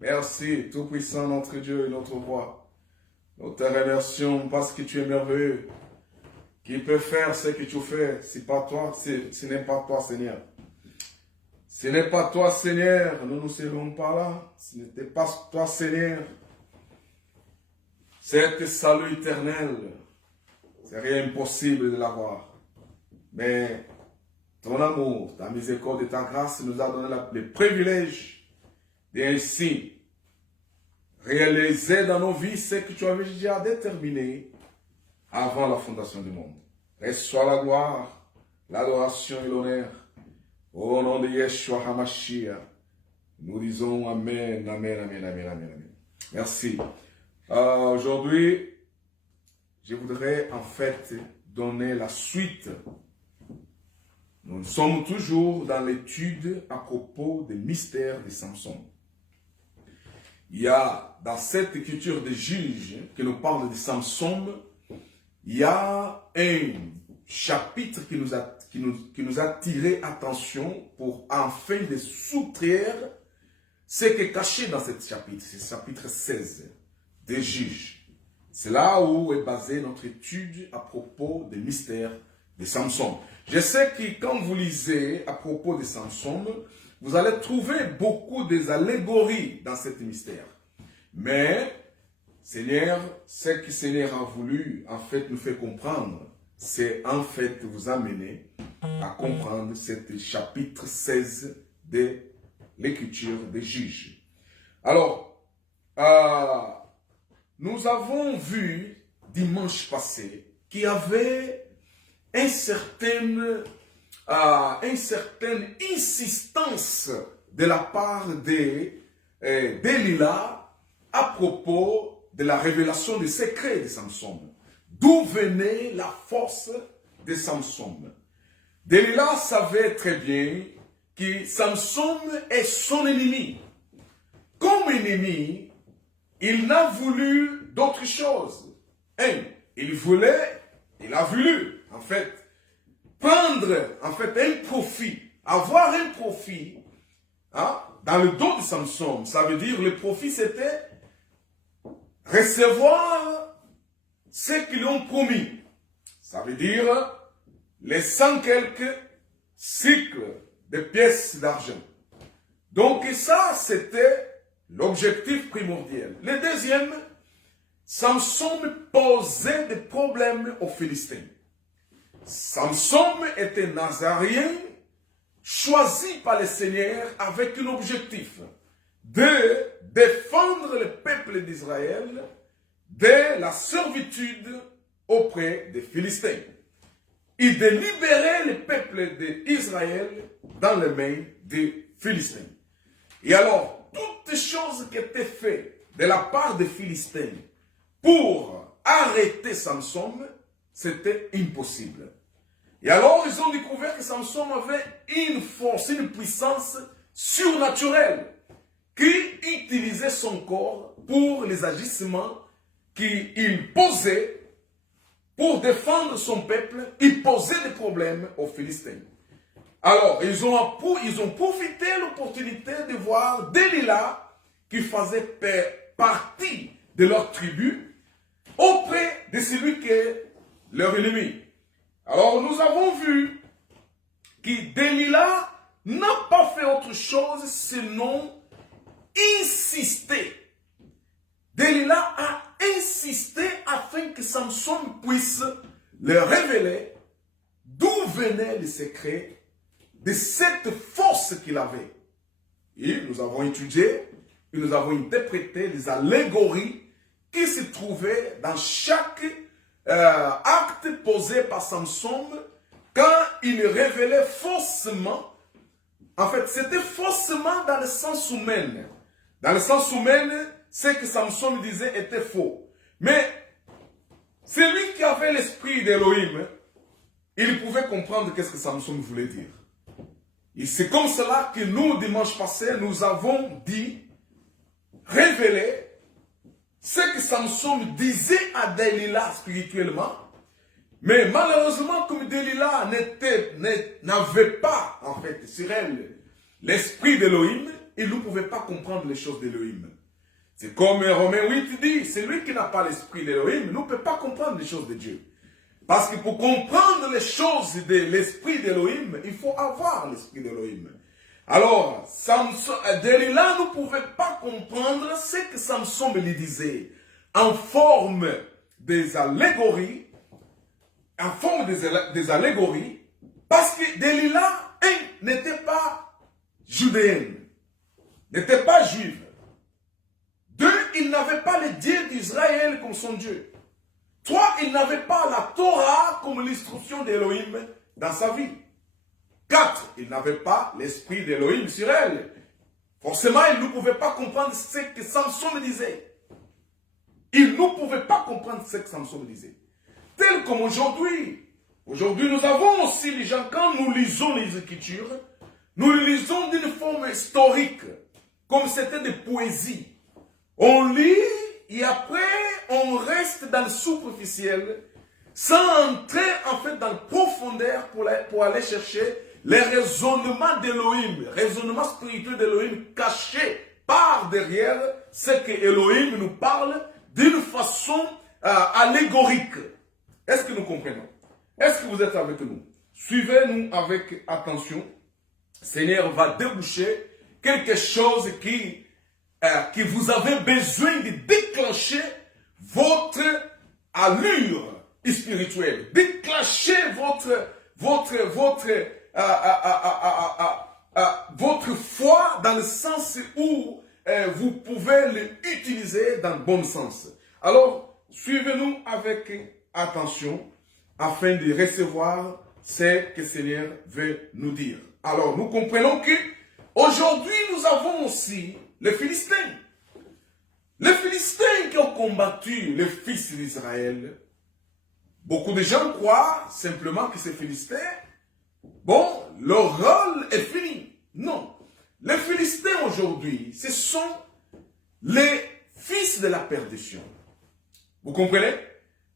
Merci, Tout-Puissant, notre Dieu et notre Roi. Nous te remercions parce que tu es merveilleux. Qui peut faire ce que tu fais si pas toi, ce n'est pas toi, Seigneur. Ce n'est pas toi, Seigneur, nous ne serions pas là. Ce n'était pas toi, Seigneur. C'est salut éternel. C'est rien impossible de l'avoir. Mais ton amour, ta miséricorde et ta grâce nous a donné le privilège d'ainsi réaliser dans nos vies ce que tu avais déjà déterminé avant la fondation du monde. Reçois la gloire, l'adoration et l'honneur. Au nom de Yeshua HaMashiach, nous disons Amen, Amen, Amen, Amen, Amen, Amen. Merci. Aujourd'hui, je voudrais en fait donner la suite. Nous sommes toujours dans l'étude à propos des mystères de Samson. Il y a dans cette écriture des Juges qui nous parle de Samson, il y a un chapitre qui nous a tiré attention pour enfin de soustraire ce qui est caché dans ce chapitre. C'est le chapitre 16 des Juges. C'est là où est basée notre étude à propos des mystères de Samson. Je sais que quand vous lisez à propos de Samson, vous allez trouver beaucoup des allégories dans cet mystère. Mais, Seigneur, ce que le Seigneur a voulu, en fait, nous fait comprendre, c'est en fait vous amener à comprendre ce chapitre 16 de l'écriture des Juges. Alors, nous avons vu dimanche passé qu'il y avait une certaine insistance de la part d'Élila à propos de la révélation des secrets de Samson. D'où venait la force de Samson? Delilah savait très bien que Samson est son ennemi. Comme ennemi, il n'a voulu d'autre chose. Il a voulu, en fait, prendre, en fait, un profit, avoir un profit, dans le dos de Samson. Ça veut dire, le profit, c'était recevoir ce qu'ils ont promis. Ça veut dire les 100 quelques cycles de pièces d'argent. Donc ça, c'était l'objectif primordial. Le deuxième, Samson posait des problèmes aux Philistins. Samson était nazaréen, choisi par le Seigneur avec un objectif de défendre le peuple d'Israël de la servitude auprès des Philistins et de libérer le peuple d'Israël dans les mains des Philistins. Et alors, toutes les choses qui étaient faites de la part des Philistins pour arrêter Samson, c'était impossible. Et alors, ils ont découvert que Samson avait une force, une puissance surnaturelle qui utilisait son corps pour les agissements qu'il posait pour défendre son peuple. Il posait des problèmes aux Philistins. Alors, ils ont profité de l'opportunité de voir Delilah, qui faisait partie de leur tribu, auprès de celui qui est leur ennemi. Alors, nous avons vu que Delilah n'a pas fait autre chose sinon insister. Delilah a insisté afin que Samson puisse leur révéler d'où venait le secret de cette force qu'il avait. Et nous avons étudié, et nous avons interprété les allégories qui se trouvaient dans chaque acte posé par Samson quand il révélait faussement. En fait, c'était faussement dans le sens humain. Dans le sens humain, ce que Samson disait était faux. Mais celui qui avait l'esprit d'Élohim, il pouvait comprendre qu'est-ce que Samson voulait dire. Et c'est comme cela que nous, dimanche passé, nous avons dit, révéler ce que Samson disait à Delilah spirituellement. Mais malheureusement, comme Delilah n'avait pas, en fait, sur elle, l'esprit d'Élohim, il ne pouvait pas comprendre les choses d'Élohim. C'est comme Romains 8 dit, celui qui n'a pas l'esprit d'Élohim ne peut pas comprendre les choses de Dieu. Parce que pour comprendre les choses de l'esprit d'Élohim, il faut avoir l'esprit d'Élohim. Alors, Delilah ne pouvait pas comprendre ce que Samson lui disait en forme des allégories, parce que Delilah, n'était pas judéenne, n'était pas juive. Deux, il n'avait pas le Dieu d'Israël comme son Dieu. Trois, il n'avait pas la Torah comme l'instruction d'Élohim dans sa vie. Quatre, il n'avait pas l'esprit d'Élohim sur elle. Forcément, il ne pouvait pas comprendre ce que Samson me disait. Il ne pouvait pas comprendre ce que Samson me disait. Tel comme aujourd'hui. Aujourd'hui, nous avons aussi les gens, quand nous lisons les Écritures, nous les lisons d'une forme historique, comme c'était des poésies. On lit et après, on reste dans le superficiel, sans entrer en fait dans le profondeur pour aller chercher les raisonnements d'Élohim, raisonnements spirituels d'Élohim cachés par derrière ce que Élohim nous parle d'une façon allégorique. Est-ce que nous comprenons? Est-ce que vous êtes avec nous? Suivez-nous avec attention. Seigneur va déboucher quelque chose qui vous avez besoin de déclencher votre allure spirituelle, déclencher votre foi dans le sens où vous pouvez l'utiliser dans le bon sens. Alors, suivez-nous avec attention afin de recevoir ce que le Seigneur veut nous dire. Alors, nous comprenons que aujourd'hui, nous avons aussi les Philistins. Les Philistins qui ont combattu les fils d'Israël. Beaucoup de gens croient simplement que ces Philistins, bon, leur rôle est fini. Non. Les Philistins aujourd'hui, ce sont les fils de la perdition. Vous comprenez?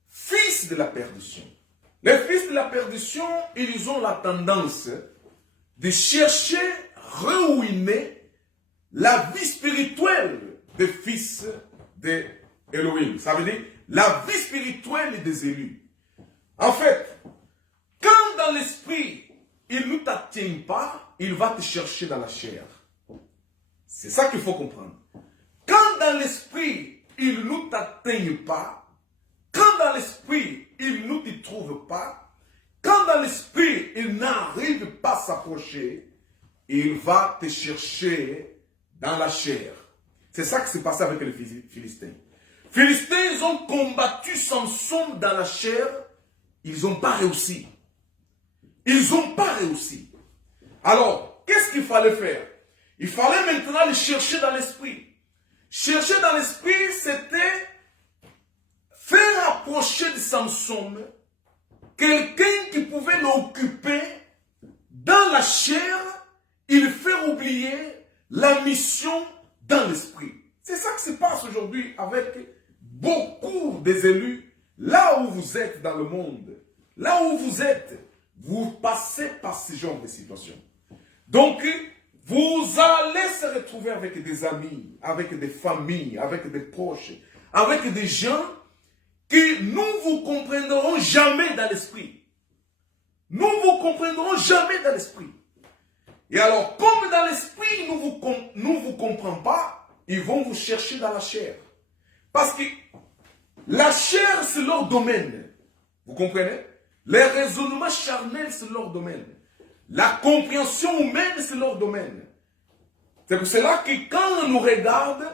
Fils de la perdition. Les fils de la perdition, ils ont la tendance de chercher, ruiner la vie spirituelle des fils d'Élohim. Ça veut dire la vie spirituelle des élus. En fait, quand dans l'esprit, il ne t'atteint pas, il va te chercher dans la chair. C'est ça qu'il faut comprendre. Quand dans l'esprit, il ne t'atteint pas, quand dans l'esprit, il ne te trouve pas, quand dans l'esprit, il n'arrive pas à s'approcher, il va te chercher dans la chair. C'est ça qui s'est passé avec les Philistins. Philistins, ils ont combattu Samson dans la chair, ils n'ont pas réussi. Ils n'ont pas réussi. Alors, qu'est-ce qu'il fallait faire? Il fallait maintenant le chercher dans l'esprit. Chercher dans l'esprit, c'était faire approcher de Samson quelqu'un qui pouvait l'occuper dans la chair et le faire oublier la mission dans l'esprit. C'est ça qui se passe aujourd'hui avec beaucoup des élus. Là où vous êtes dans le monde, là où vous êtes, vous passez par ce genre de situation. Donc, vous allez se retrouver avec des amis, avec des familles, avec des proches, avec des gens qui nous vous comprendrons jamais dans l'esprit. Nous vous comprendrons jamais dans l'esprit. Et alors, comme dans l'esprit, nous vous comprenons pas, ils vont vous chercher dans la chair. Parce que la chair, c'est leur domaine. Vous comprenez? Les raisonnements charnels, c'est leur domaine. La compréhension humaine, c'est leur domaine. C'est pour cela que quand on nous regarde,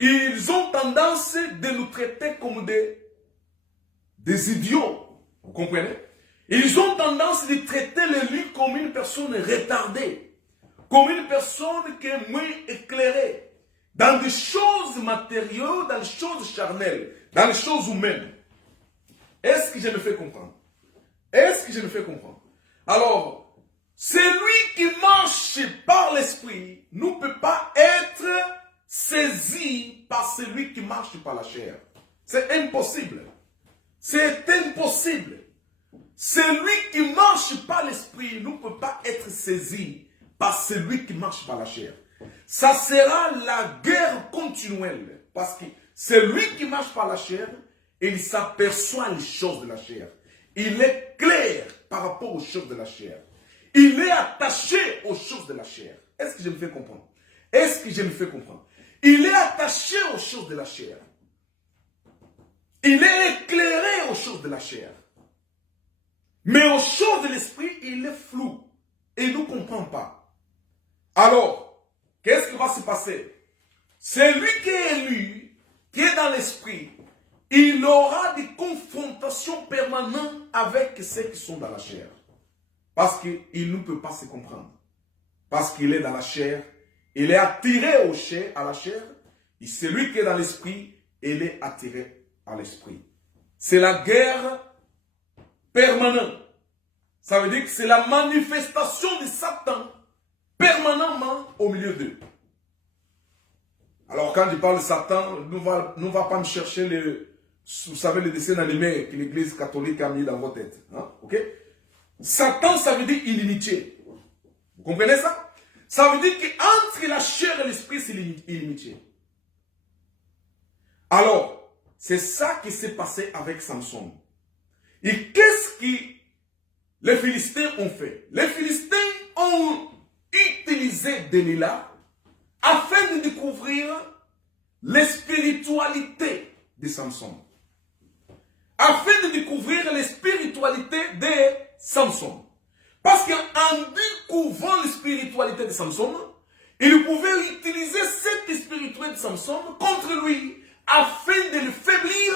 ils ont tendance de nous traiter comme des idiots. Vous comprenez? Ils ont tendance de traiter l'élu comme une personne retardée, comme une personne qui est moins éclairée, dans des choses matérielles, dans des choses charnelles, dans les choses humaines. Est-ce que je me fais comprendre? Est-ce que je me fais comprendre? Alors, celui qui marche par l'esprit ne peut pas être saisi par celui qui marche par la chair. C'est impossible. C'est impossible. Celui qui marche par l'esprit ne peut pas être saisi par celui qui marche par la chair. Ça sera la guerre continuelle. Parce que c'est lui qui marche par la chair et il s'aperçoit les choses de la chair. Il est clair par rapport aux choses de la chair. Il est attaché aux choses de la chair. Est-ce que je me fais comprendre? Est-ce que je me fais comprendre? Il est attaché aux choses de la chair. Il est éclairé aux choses de la chair. Mais aux choses de l'esprit, il est flou. Et il ne comprend pas. Alors, qu'est-ce qui va se passer? Celui qui est élu, qui est dans l'esprit, il aura des confrontations permanentes avec ceux qui sont dans la chair. Parce qu'il ne peut pas se comprendre. Parce qu'il est dans la chair. Il est attiré à la chair. Et celui qui est dans l'esprit, il est attiré à l'esprit. C'est la guerre permanente. Ça veut dire que c'est la manifestation de Satan permanemment au milieu d'eux. Alors quand je parle de Satan, ne va pas me chercher vous savez, les dessins animés que l'église catholique a mis dans vos têtes. Hein? Okay? Satan, ça veut dire inimitié. Vous comprenez ça? Ça veut dire qu'entre la chair et l'esprit, c'est l'inimitié. Alors, c'est ça qui s'est passé avec Samson. Et qu'est-ce que les Philistins ont fait? Les Philistins ont utilisé Delilah afin de découvrir la spiritualité de Samson. Afin de découvrir la spiritualité de Samson. Parce qu'en découvrant la spiritualité de Samson, il pouvait utiliser cette spiritualité de Samson contre lui afin de le faiblir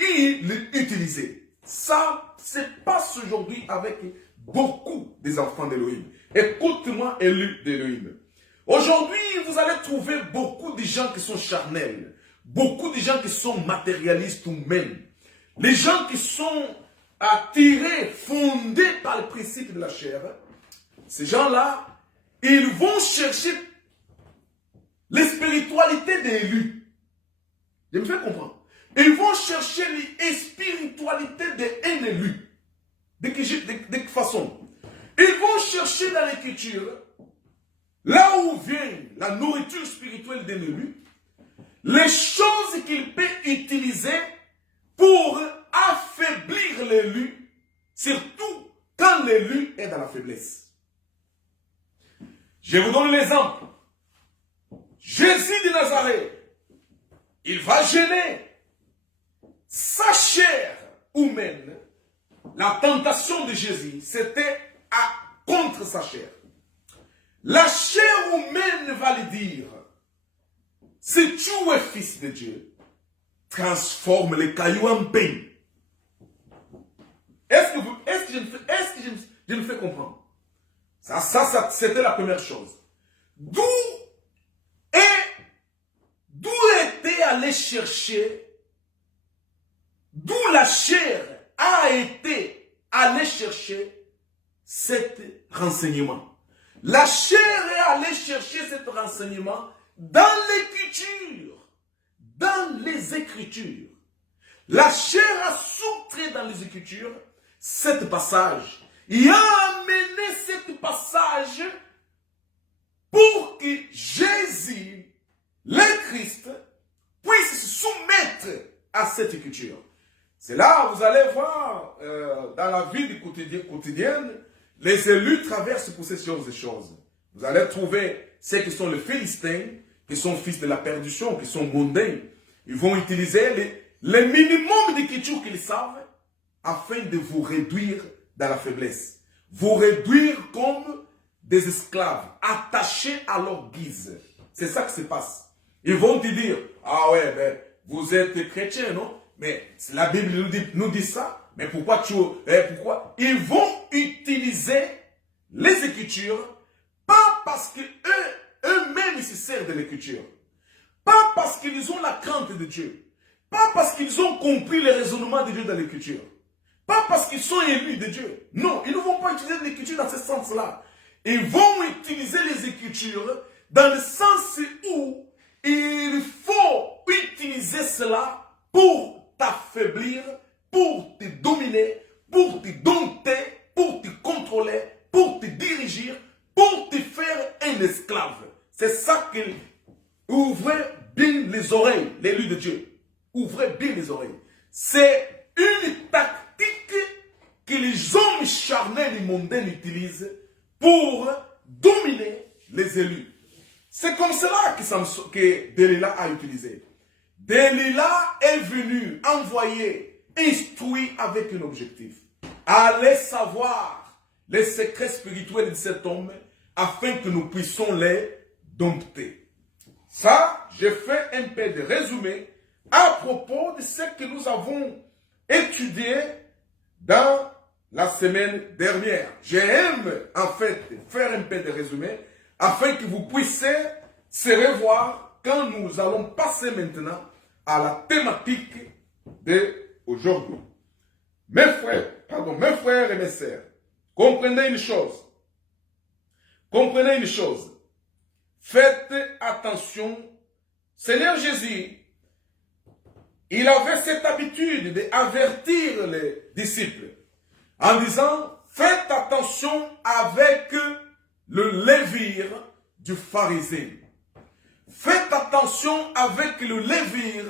et l'utiliser. Ça se passe aujourd'hui avec beaucoup des enfants d'Élohim. Écoute-moi, élu d'Élohim. Aujourd'hui, vous allez trouver beaucoup de gens qui sont charnels, beaucoup de gens qui sont matérialistes ou même. Les gens qui sont attirés, fondés par le principe de la chair, ces gens-là, ils vont chercher les spiritualités des élus. Je me fais comprendre. Ils vont chercher les spiritualités d'un élu. De quelle façon? Ils vont chercher dans l'écriture, là où vient la nourriture spirituelle d'un élu, les choses qu'il peut utiliser pour affaiblir l'élu, surtout quand l'élu est dans la faiblesse. Je vous donne l'exemple. Jésus de Nazareth, il va gêner sa chair humaine. La tentation de Jésus, c'était contre sa chair. La chair humaine va lui dire, si tu es fils de Dieu, transforme les cailloux en pain. Est-ce que je me fais comprendre? Ça c'était la première chose. D'où était allé chercher, d'où la chair a été allée chercher cet renseignement. La chair est allée chercher cet renseignement dans l'écriture. Dans les Écritures. La chair a souffré dans les Écritures cet passage. Il a amené cet passage pour que Jésus, le Christ, puisse se soumettre à cette Écriture. C'est là où vous allez voir dans la vie quotidienne, les élus traversent pour ces choses. Vous allez trouver ceux qui sont les Philistins, qui sont fils de la perdition, qui sont mondains. Ils vont utiliser le minimum d'écriture qu'ils savent afin de vous réduire dans la faiblesse. Vous réduire comme des esclaves, attachés à leur guise. C'est ça qui se passe. Ils vont te dire, ah ouais, ben, vous êtes chrétien, non? Mais la Bible nous dit ça. Mais pourquoi pourquoi? Ils vont utiliser les Écritures, pas parce que eux-mêmes ils se servent de l'Écriture. Pas parce qu'ils ont la crainte de Dieu. Pas parce qu'ils ont compris le raisonnement de Dieu dans l'Écriture. Pas parce qu'ils sont élus de Dieu. Non, ils ne vont pas utiliser l'Écriture dans ce sens-là. Ils vont utiliser les Écritures dans le sens où il faut utiliser cela pour t'affaiblir, pour te dominer, pour te dompter, pour te contrôler, pour te diriger, pour te faire un esclave. C'est ça qu'il... Ouvrez bien les oreilles, l'élu de Dieu. Ouvrez bien les oreilles. C'est une tactique que les hommes charnels et mondains utilisent pour dominer les élus. C'est comme cela que Delilah a utilisé. Delilah est venu envoyer, instruire avec un objectif. Aller savoir les secrets spirituels de cet homme afin que nous puissions les dompter. Ça, j'ai fait un peu de résumé à propos de ce que nous avons étudié dans la semaine dernière. J'aime en fait faire un peu de résumé afin que vous puissiez se revoir quand nous allons passer maintenant à la thématique d'aujourd'hui. Mes frères et mes sœurs, comprenez une chose. Comprenez une chose. Faites attention. Seigneur Jésus, il avait cette habitude d'avertir les disciples en disant, faites attention avec le lévir du pharisien. Faites attention avec le lévir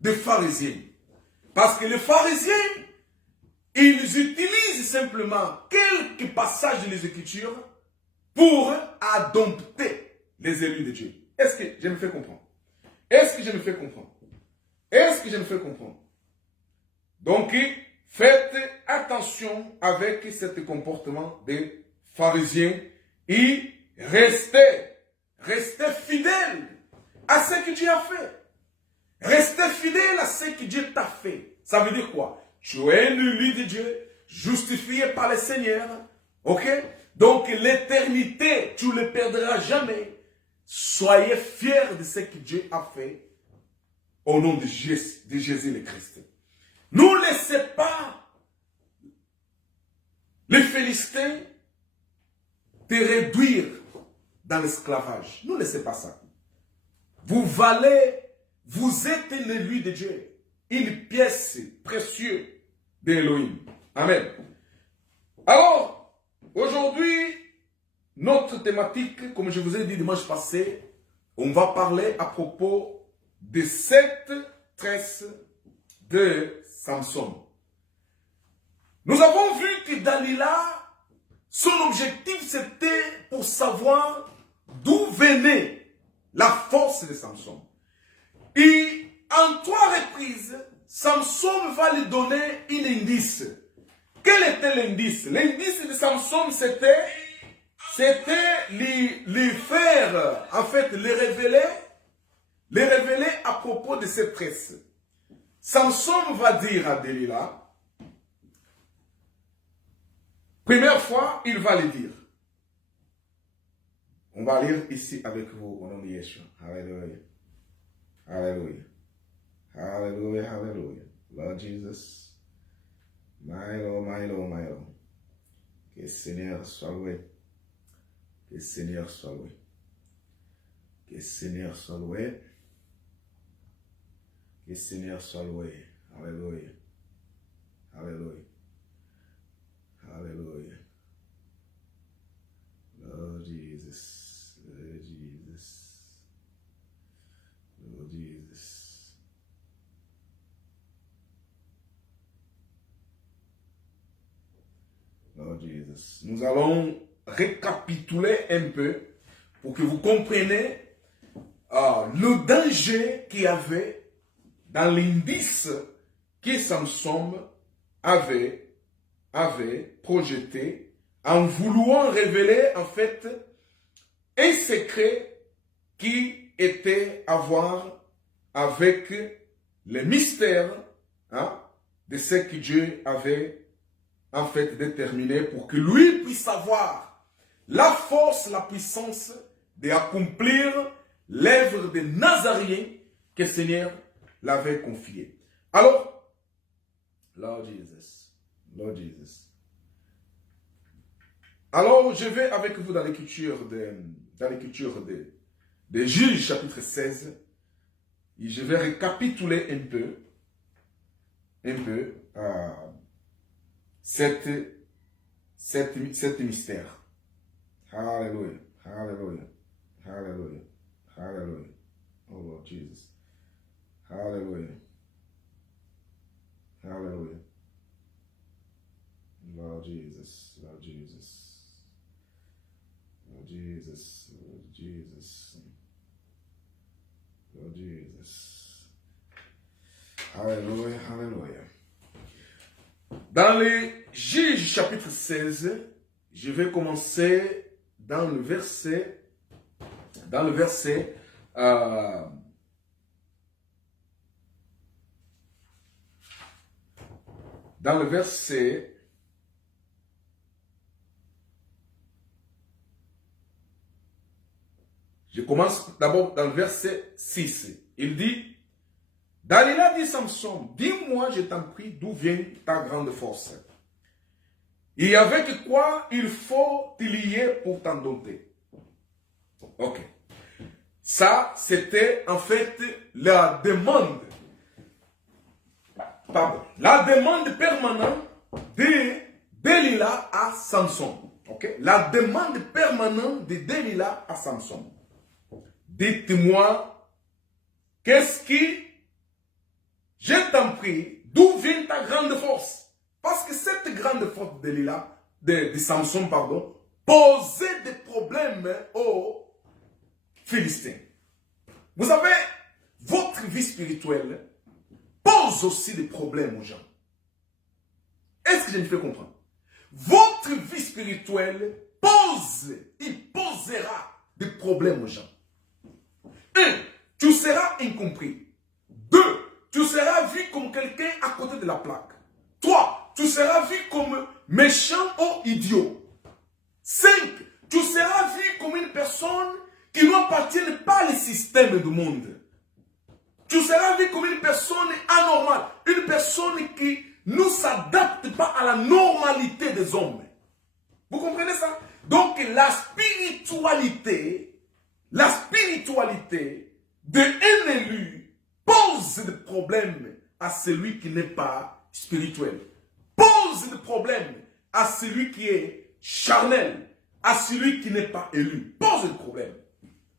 des pharisiens. Parce que les pharisiens, ils utilisent simplement quelques passages des Écritures pour dompter les élus de Dieu. Est-ce que je me fais comprendre? Est-ce que je me fais comprendre? Est-ce que je me fais comprendre? Donc, faites attention avec ce comportement des pharisiens et restez fidèles à ce que Dieu a fait. Restez fidèles à ce que Dieu t'a fait. Ça veut dire quoi? Tu es un élu de Dieu, justifié par le Seigneur. Ok? Donc l'éternité, tu ne le perdras jamais. Soyez fiers de ce que Dieu a fait au nom de Jésus le Christ. Ne laissez pas les Philistins te réduire dans l'esclavage. Ne laissez pas ça. Vous valez, vous êtes un élu de Dieu, une pièce précieuse d'Élohim. Amen. Alors, aujourd'hui, notre thématique, comme je vous ai dit dimanche passé, on va parler à propos de cette tresse de Samson. Nous avons vu que Dalila, son objectif c'était pour savoir d'où venait la force de Samson. Et en 3 reprises, Samson va lui donner un indice. Quel était l'indice? L'indice de Samson c'était lui faire, en fait, les révéler à propos de cette tresse. Samson va dire à Delilah, première fois, il va le dire. On va lire ici avec vous au nom de Yeshua. Alléluia. Alléluia. Alléluia, alléluia. Lord Jesus, my Lord, my Lord, my Lord. Que le Seigneur soit loué. Que le Seigneur soit loué. Que le Seigneur soit loué. Que le Seigneur soit loué. Alléluia. Alléluia. Alléluia. Lord Jesus. Lord Jesus. Lord Jesus. Lord Jesus. Nous allons récapituler un peu pour que vous compreniez le danger qu'il y avait dans l'indice que Samson avait projeté en voulant révéler en fait un secret qui était à voir avec le mystère de ce que Dieu avait en fait déterminé pour que lui puisse avoir la force, la puissance d'accomplir l'œuvre de Nazaréen que le Seigneur l'avait confié. Alors, Lord Jesus, Lord Jesus. Alors, je vais avec vous dans l'écriture de Juges, chapitre 16, et je vais récapituler un peu cet mystère. Alléluia, alléluia, alléluia, Hallelujah. Oh Lord Jesus. Hallelujah. Hallelujah. Lord Jesus. Lord Jesus. Lord Jesus. Lord Jesus. Lord Jesus. Alléluia, alléluia. Dans les Juges chapitre 16, je vais commencer dans le verset, dans le verset, je commence d'abord dans le verset 6. Il dit, Dalila dit Samson, dis-moi, je t'en prie, d'où vient ta grande force? Et avec quoi il faut te lier pour t'en doter? Ok. Ça, c'était en fait la demande. Pardon. La demande permanente de Dalila à Samson. Ok. La demande permanente de Dalila à Samson. Dites-moi, qu'est-ce qui, je t'en prie, d'où vient ta grande force? Parce que cette grande force de Samson, pardon, posait des problèmes aux Philistins. Vous savez, votre vie spirituelle pose aussi des problèmes aux gens. Est-ce que je me fais comprendre? Votre vie spirituelle posera des problèmes aux gens. 1. Tu seras incompris. 2. Tu seras vu comme quelqu'un à côté de la plaque. 3. Tu seras vu comme méchant ou idiot. 5. Tu seras vu comme une personne qui n'appartient pas au système du monde. Tu seras vu comme une personne anormale. Une personne qui ne s'adapte pas à la normalité des hommes. Vous comprenez ça? Donc la spiritualité d'un élu pose des problèmes à celui qui n'est pas spirituel. Pose des problèmes à celui qui est charnel, à celui qui n'est pas élu. Pose des problèmes.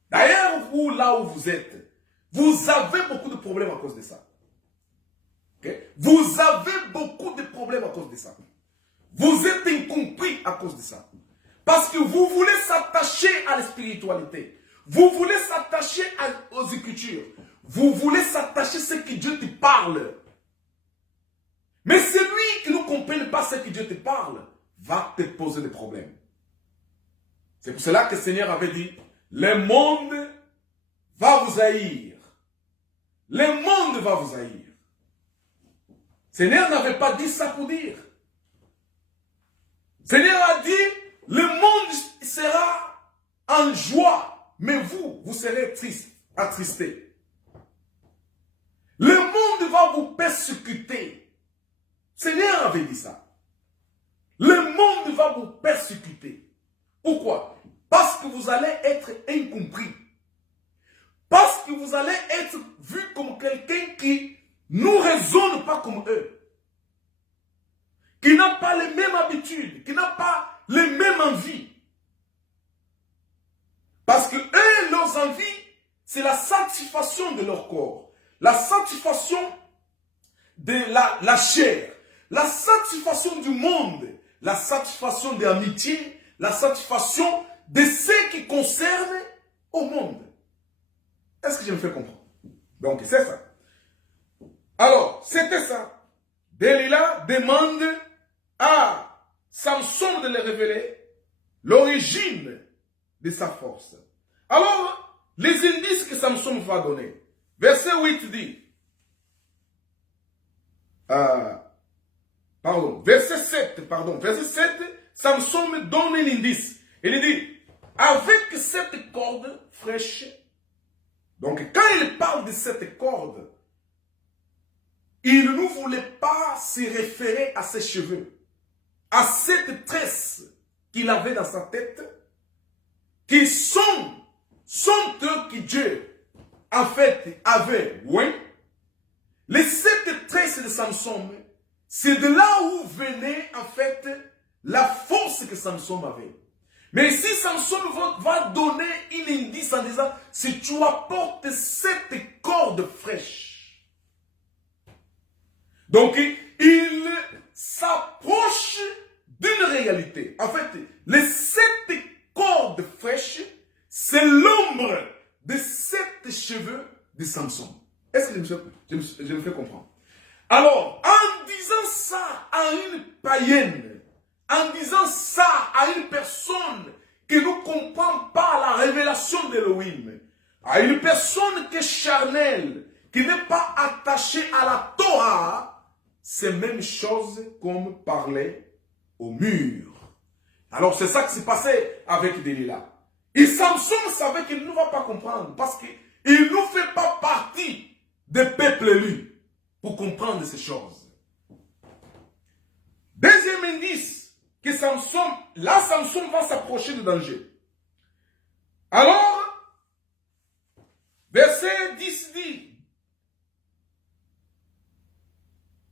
D'ailleurs, vous, là où vous êtes, vous avez beaucoup de problèmes à cause de ça. Okay? Vous avez beaucoup de problèmes à cause de ça. Vous êtes incompris à cause de ça. Parce que vous voulez s'attacher à la spiritualité. Vous voulez s'attacher aux Écritures. Vous voulez s'attacher à ce que Dieu te parle. Mais celui qui ne comprend pas ce que Dieu te parle va te poser des problèmes. C'est pour cela que le Seigneur avait dit, le monde va vous haïr. Le monde va vous haïr. Le Seigneur n'avait pas dit ça pour dire. Le Seigneur a dit, le monde sera en joie, mais vous serez triste, attristé. Le monde va vous persécuter. Le Seigneur avait dit ça. Le monde va vous persécuter. Pourquoi? Parce que vous allez être incompris. Parce que vous allez être vu comme quelqu'un qui ne raisonne pas comme eux. Qui n'a pas les mêmes habitudes. Qui n'a pas les mêmes envies. Parce que eux, leurs envies, c'est la satisfaction de leur corps. La satisfaction de la chair. La satisfaction du monde. La satisfaction de l'amitié. La satisfaction de ce qui concerne au monde. Est-ce que je me fais comprendre? Donc, c'est ça. Alors, c'était ça. Dalila demande à Samson de le révéler l'origine de sa force. Alors, les indices que Samson va donner. Verset 8 dit, verset 7, Samson me donne un indice. Il dit, avec cette corde fraîche, donc quand il parle de cette corde, il ne voulait pas se référer à ses cheveux, à cette tresse qu'il avait dans sa tête, qui sont eux que Dieu, en fait, avait, oui. Les 7 tresses de Samson, c'est de là où venait, en fait, la force que Samson avait. Mais ici, Samson va donner un indice en disant, si tu apportes cette corde fraîche. Donc, il s'approche d'une réalité. En fait, les 7 cordes fraîches, c'est l'ombre de 7 cheveux de Samson. Est-ce que je me fais comprendre? Alors, en disant ça à une païenne, en disant ça à une personne qui ne comprend pas la révélation d'Élohim, à une personne qui est charnelle, qui n'est pas attachée à la Torah, c'est la même chose comme parler au mur. Alors c'est ça qui s'est passé avec Delilah. Et Samson savait qu'il ne va pas comprendre parce qu'il ne fait pas partie des peuples élus pour comprendre ces choses. Deuxième indice, que Samson va s'approcher du danger. Alors, verset 10 dit,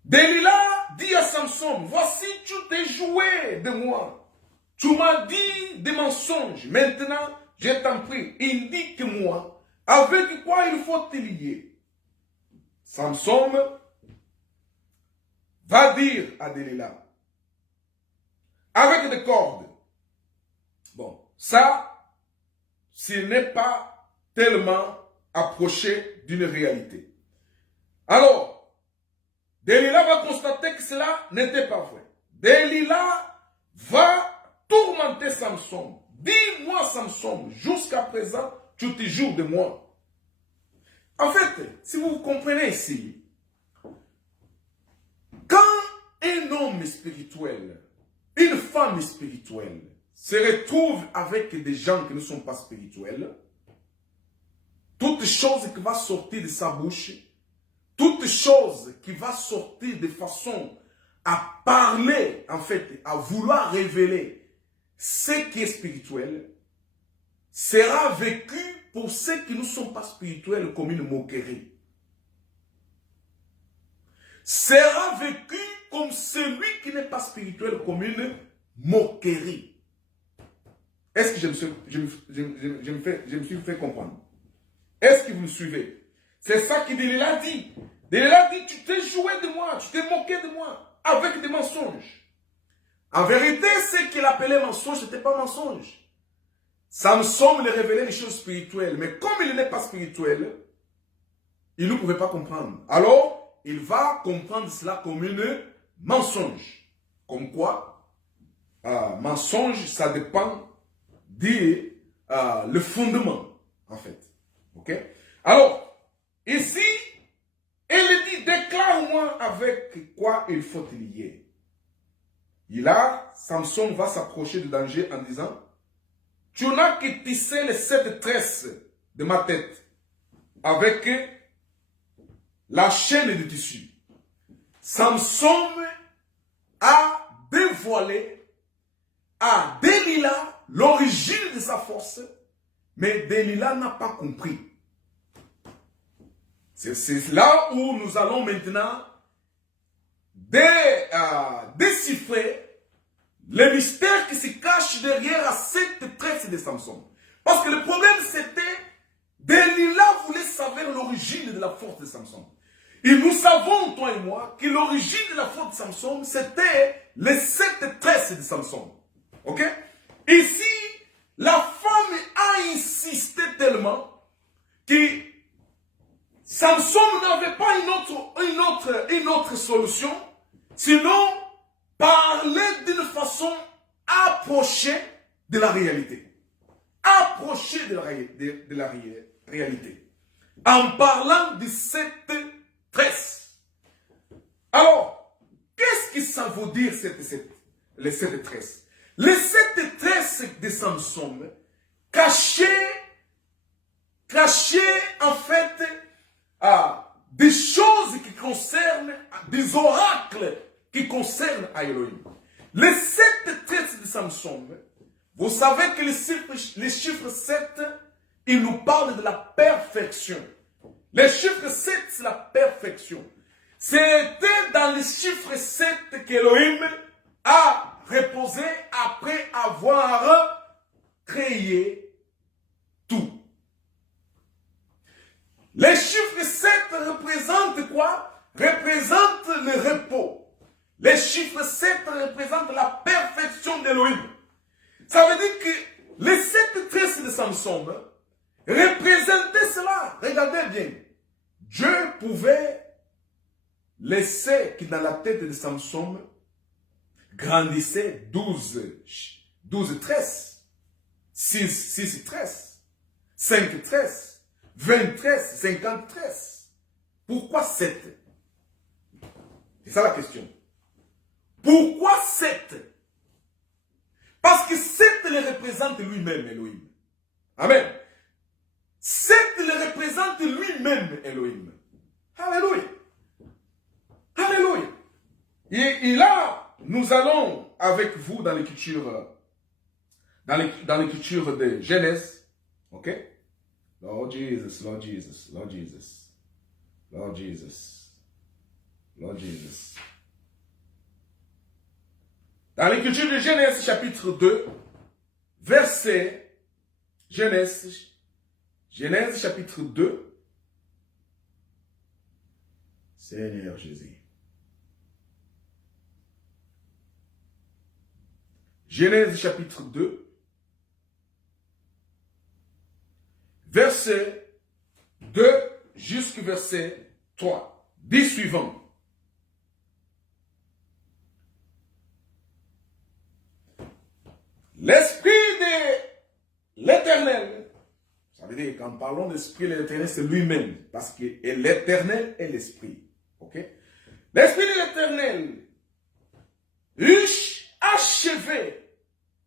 Delilah dit à Samson, voici tu t'es joué de moi. Tu m'as dit des mensonges. Maintenant, je t'en prie, indique-moi avec quoi il faut te lier. Samson va dire à Delilah, avec des cordes. Bon, ça, ce n'est pas tellement approché d'une réalité. Alors, Delilah va constater que cela n'était pas vrai. Delilah va tourmenter Samson. Dis-moi, Samson, jusqu'à présent, tu te joues de moi. En fait, si vous comprenez ici, quand un homme spirituel, une femme spirituelle, se retrouve avec des gens qui ne sont pas spirituels, toute chose qui va sortir de sa bouche, toute chose qui va sortir de façon à parler, en fait, à vouloir révéler ce qui est spirituel, sera vécu pour ceux qui ne sont pas spirituels comme une moquerie. Sera vécu comme celui qui n'est pas spirituel comme une moquerie. Est-ce que je me suis fait comprendre? Est-ce que vous me suivez? C'est ça que Delilah dit. Delilah dit, tu t'es joué de moi, tu t'es moqué de moi, avec des mensonges. En vérité, ce qu'il appelait mensonge, ce n'était pas mensonge. Samson lui révélait les choses spirituelles. Mais comme il n'est pas spirituel, il ne pouvait pas comprendre. Alors, il va comprendre cela comme une mensonge. Comme quoi, mensonge, ça dépend le fondement, en fait. Ok? Alors, ici, elle dit, déclare-moi avec quoi il faut te lier. Et là, Samson va s'approcher du danger en disant, tu n'as que tissé les 7 tresses de ma tête avec la chaîne de tissu. Samson a dévoilé à Delilah l'origine de sa force, mais Delilah n'a pas compris. C'est là où nous allons maintenant déchiffrer les mystères qui se cachent derrière cette tresse de Samson. Parce que le problème c'était, Delilah voulait savoir l'origine de la force de Samson. Et nous savons, toi et moi, que l'origine de la force de Samson, c'était les 7 tresses de Samson. Ok? Ici, la femme a insisté tellement que Samson n'avait pas une autre solution, sinon parler d'une façon approchée de la réalité. Approchée de la réalité. En parlant de cette tresse. Alors, qu'est-ce que ça veut dire les 7 tresses? Les 7 tresses de Samson cachaient en fait des choses qui concernent, des oracles qui concernent à Elohim. Les 7 tresses de Samson, vous savez que les chiffres 7, ils nous parlent de la perfection. Les chiffres 7, c'est la perfection. C'était dans les chiffres 7 qu'Elohim a reposé après avoir créé tout. Les chiffres 7 représentent quoi? Représentent le repos. Les chiffres 7 représentent la perfection d'Élohim. Ça veut dire que les 7 tresses de Samson représentaient cela. Regardez bien. Dieu pouvait laisser que dans la tête de Samson grandissait 12 tresses, 6 tresses, 5 tresses, 20 tresses, 50 tresses. Pourquoi 7? C'est ça la question. Pourquoi 7? Parce que 7 le représente lui-même, Elohim. Amen. 7 le représente lui-même, Elohim. Alléluia. Alléluia. Et là, nous allons avec vous dans l'écriture, de Genèse. Ok? Lord Jesus, Lord Jesus, Lord Jesus, Lord Jesus, Lord Jesus. Dans l'écriture de Genèse, chapitre 2, verset, Genèse, chapitre 2, Seigneur Jésus. Genèse, chapitre 2, verset 2 jusqu'au verset 3. Dit suivant. L'esprit de l'Éternel, ça veut dire quand parlons de l'esprit de l'Éternel, c'est lui-même, parce que l'Éternel est l'esprit. Ok? L'esprit de l'Éternel eut achevé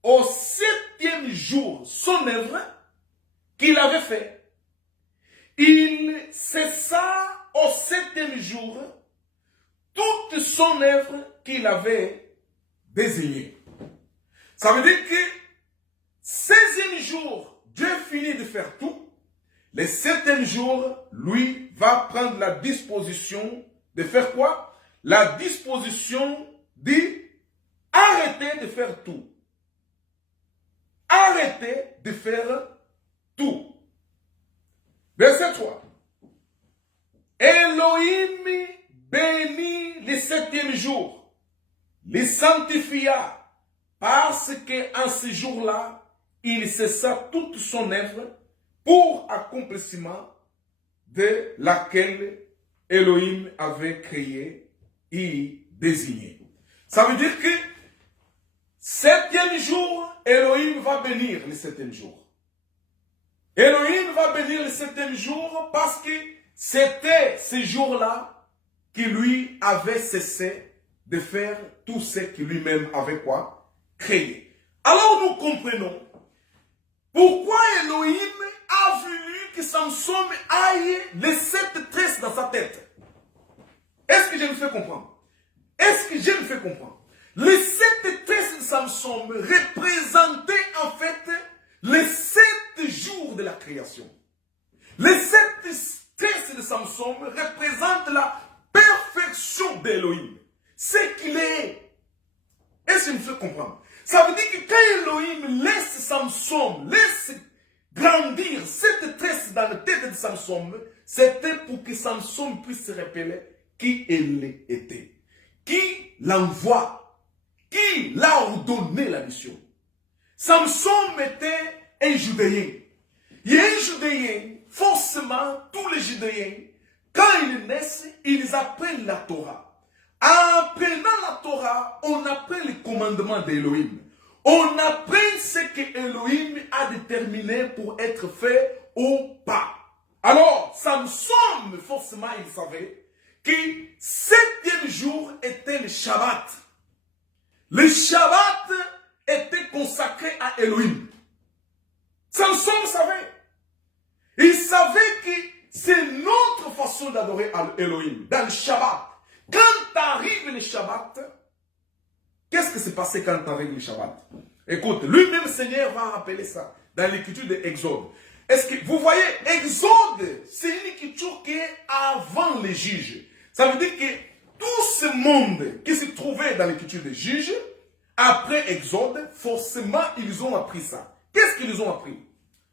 au 7e jour son œuvre qu'il avait fait. Il cessa au 7e jour toute son œuvre qu'il avait désignée. Ça veut dire que 16e jour, Dieu finit de faire tout. Le 7e jour, lui, va prendre la disposition de faire quoi? La disposition dit arrêtez de faire tout. Arrêtez de faire tout. Verset 3. Elohim bénit le 7e jour, le sanctifia, parce qu'en ce jour-là, il cessa toute son œuvre pour accomplissement de laquelle Elohim avait créé et désigné. Ça veut dire que 7e jour, Elohim va bénir le 7e jour. Elohim va bénir le 7e jour parce que c'était ce jour-là qui lui avait cessé de faire tout ce qu'il lui-même avait quoi? Créé. Alors nous comprenons pourquoi Elohim a voulu que Samson aille les 7 tresses dans sa tête. Est-ce que je me fais comprendre? Est-ce que je me fais comprendre? Les 7 tresses de Samson représentaient en fait les 7 jours de la création. Les 7 tresses de Samson représentent la perfection d'Elohim. C'est qu'il est. Est-ce que je me fais comprendre? Ça veut dire que quand Elohim laisse Samson, laisse grandir cette tresse dans la tête de Samson, c'était pour que Samson puisse se rappeler qui il était, qui l'envoie, qui l'a ordonné la mission. Samson était un Judéen. Il y a un Judéen, forcément, tous les Judéens, quand ils naissent, ils apprennent la Torah. En apprenant la Torah, on apprend les commandements d'Elohim. On apprend ce que Elohim a déterminé pour être fait ou pas. Alors, Samson, forcément, il savait que 7e jour était le Shabbat. Le Shabbat était consacré à Elohim. Samson savait. Il savait que c'est notre façon d'adorer Elohim dans le Shabbat. Quand arrive le Shabbat, qu'est-ce qui s'est passé quand arrive le Shabbat? Écoute, lui-même Seigneur va rappeler ça dans l'écriture de Exode. Est-ce que vous voyez, Exode, c'est une écriture qui est avant les juges. Ça veut dire que tout ce monde qui se trouvait dans l'écriture des juges, après Exode, forcément, ils ont appris ça. Qu'est-ce qu'ils ont appris?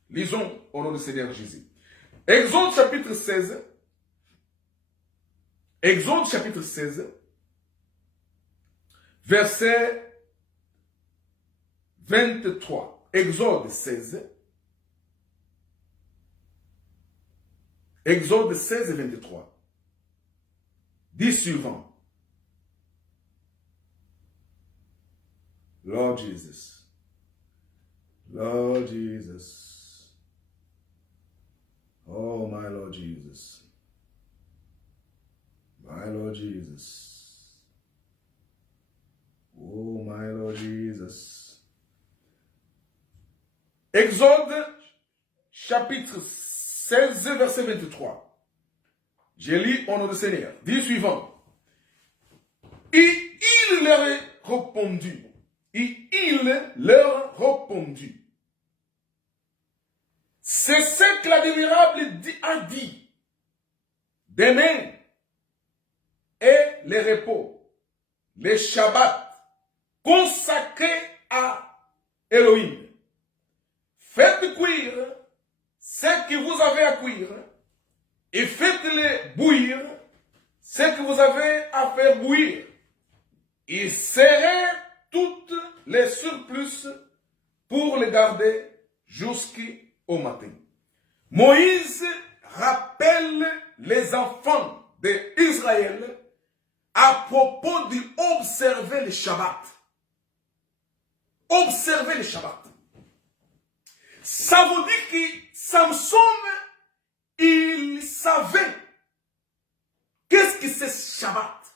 Lisons au nom du Seigneur Jésus. Exode chapitre 16. Exode chapitre 16. Verset 23. Exode 16. Exode 16 et 23. Dit suivant. Lord Jesus. Lord Jesus. Oh, my Lord Jesus. My Lord Jesus. Oh, my Lord Jesus. Exode, chapitre 16, verset 23. Je lis au nom du Seigneur. Dit suivant. Et il leur répondit. Et il leur répondit. C'est ce que l'admirable a dit. Demain et les repos, les Shabbats consacrés à Elohim. Faites cuire ce que vous avez à cuire et faites-les bouillir ce que vous avez à faire bouillir. Et serrez toutes les surplus pour les garder jusqu'au matin. Moïse rappelle les enfants d'Israël à propos d'observer le Shabbat. Observer le Shabbat. Ça veut dire que Samson, il savait qu'est-ce que c'est Shabbat.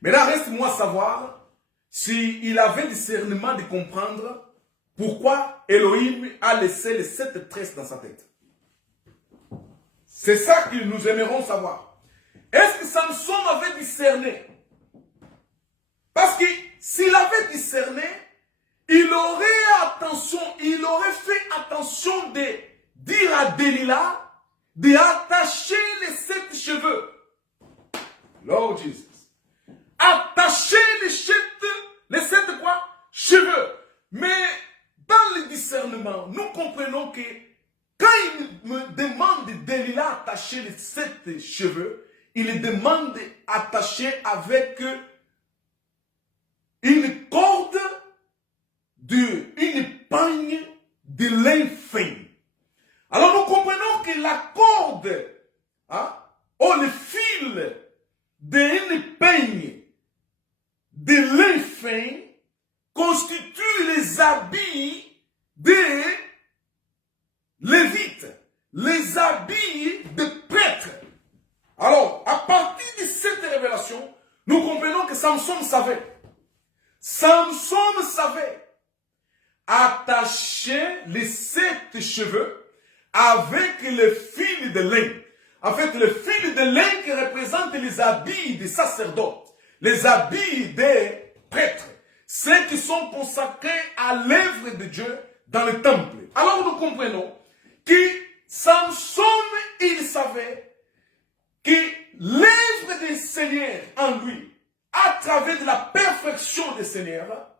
Maintenant, reste-moi savoir s'il avait le discernement de comprendre pourquoi Elohim a laissé les 7 tresses dans sa tête. C'est ça que nous aimerons savoir. Est-ce que Samson avait discerné? Parce que s'il avait discerné, il aurait fait attention de dire à Delilah d'attacher les 7 cheveux. Lord Jesus. Attacher les 7 quoi? Cheveux. Mais dans le discernement, nous comprenons que quand il me demande de Delilah attacher les 7 cheveux, il demande d'attacher avec une corde, une pagne de lin fin. Alors nous comprenons que la corde, ou le fil d'une peigne de lin fin constitue les habits des Lévites, les habits des prêtres. Alors, à partir de cette révélation, nous comprenons que Samson savait. Samson savait attacher les 7 cheveux avec le fil de lin. En fait, le fil de lin qui représente les habits des sacerdotes, les habits des prêtres, ceux qui sont consacrés à l'œuvre de Dieu dans le temple. Alors nous comprenons que Samson, il savait que l'œuvre du Seigneur en lui, à travers de la perfection du Seigneur,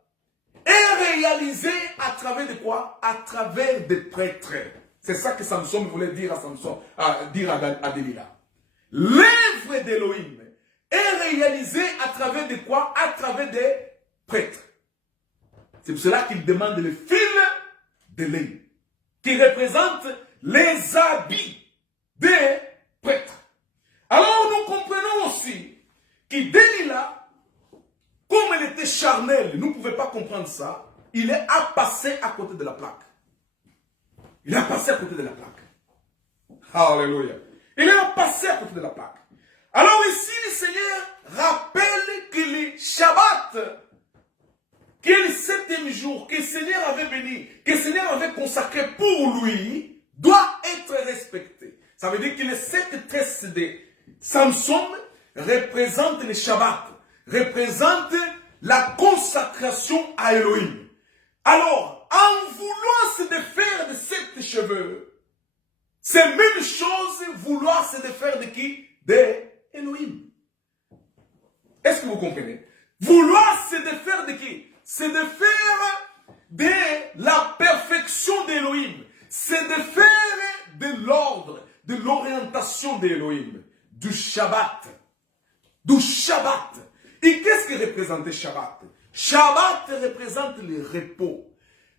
est réalisée à travers de quoi? À travers des prêtres. C'est ça que Samson voulait dire à Samson, dire à Delilah. L'œuvre d'Élohim est réalisée à travers de quoi? À travers des prêtres. C'est pour cela qu'il demande le fil de lin, qui représente les habits des prêtres. Alors nous comprenons aussi que Delilah, comme elle était charnelle, nous ne pouvions pas comprendre ça, il est à passer à côté de la plaque. Il est passé à côté de la plaque. Alléluia. Il est passé à côté de la plaque. Alors ici, le Seigneur rappelle que le Shabbat, qui est le 7e jour, que le Seigneur avait béni, que le Seigneur avait consacré pour lui, doit être respecté. Ça veut dire que les 7 tresses de Samson représentent le Shabbat, représentent la consacration à Elohim. Alors, en vouloir se défaire de 7 cheveux, c'est même chose vouloir se défaire de qui? De Elohim. Est-ce que vous comprenez? Vouloir se défaire de qui? Se défaire de la perfection d'Élohim. C'est de faire de l'ordre, de l'orientation d'Élohim, du Shabbat. Du Shabbat. Et qu'est-ce que représente le Shabbat? Shabbat représente le repos.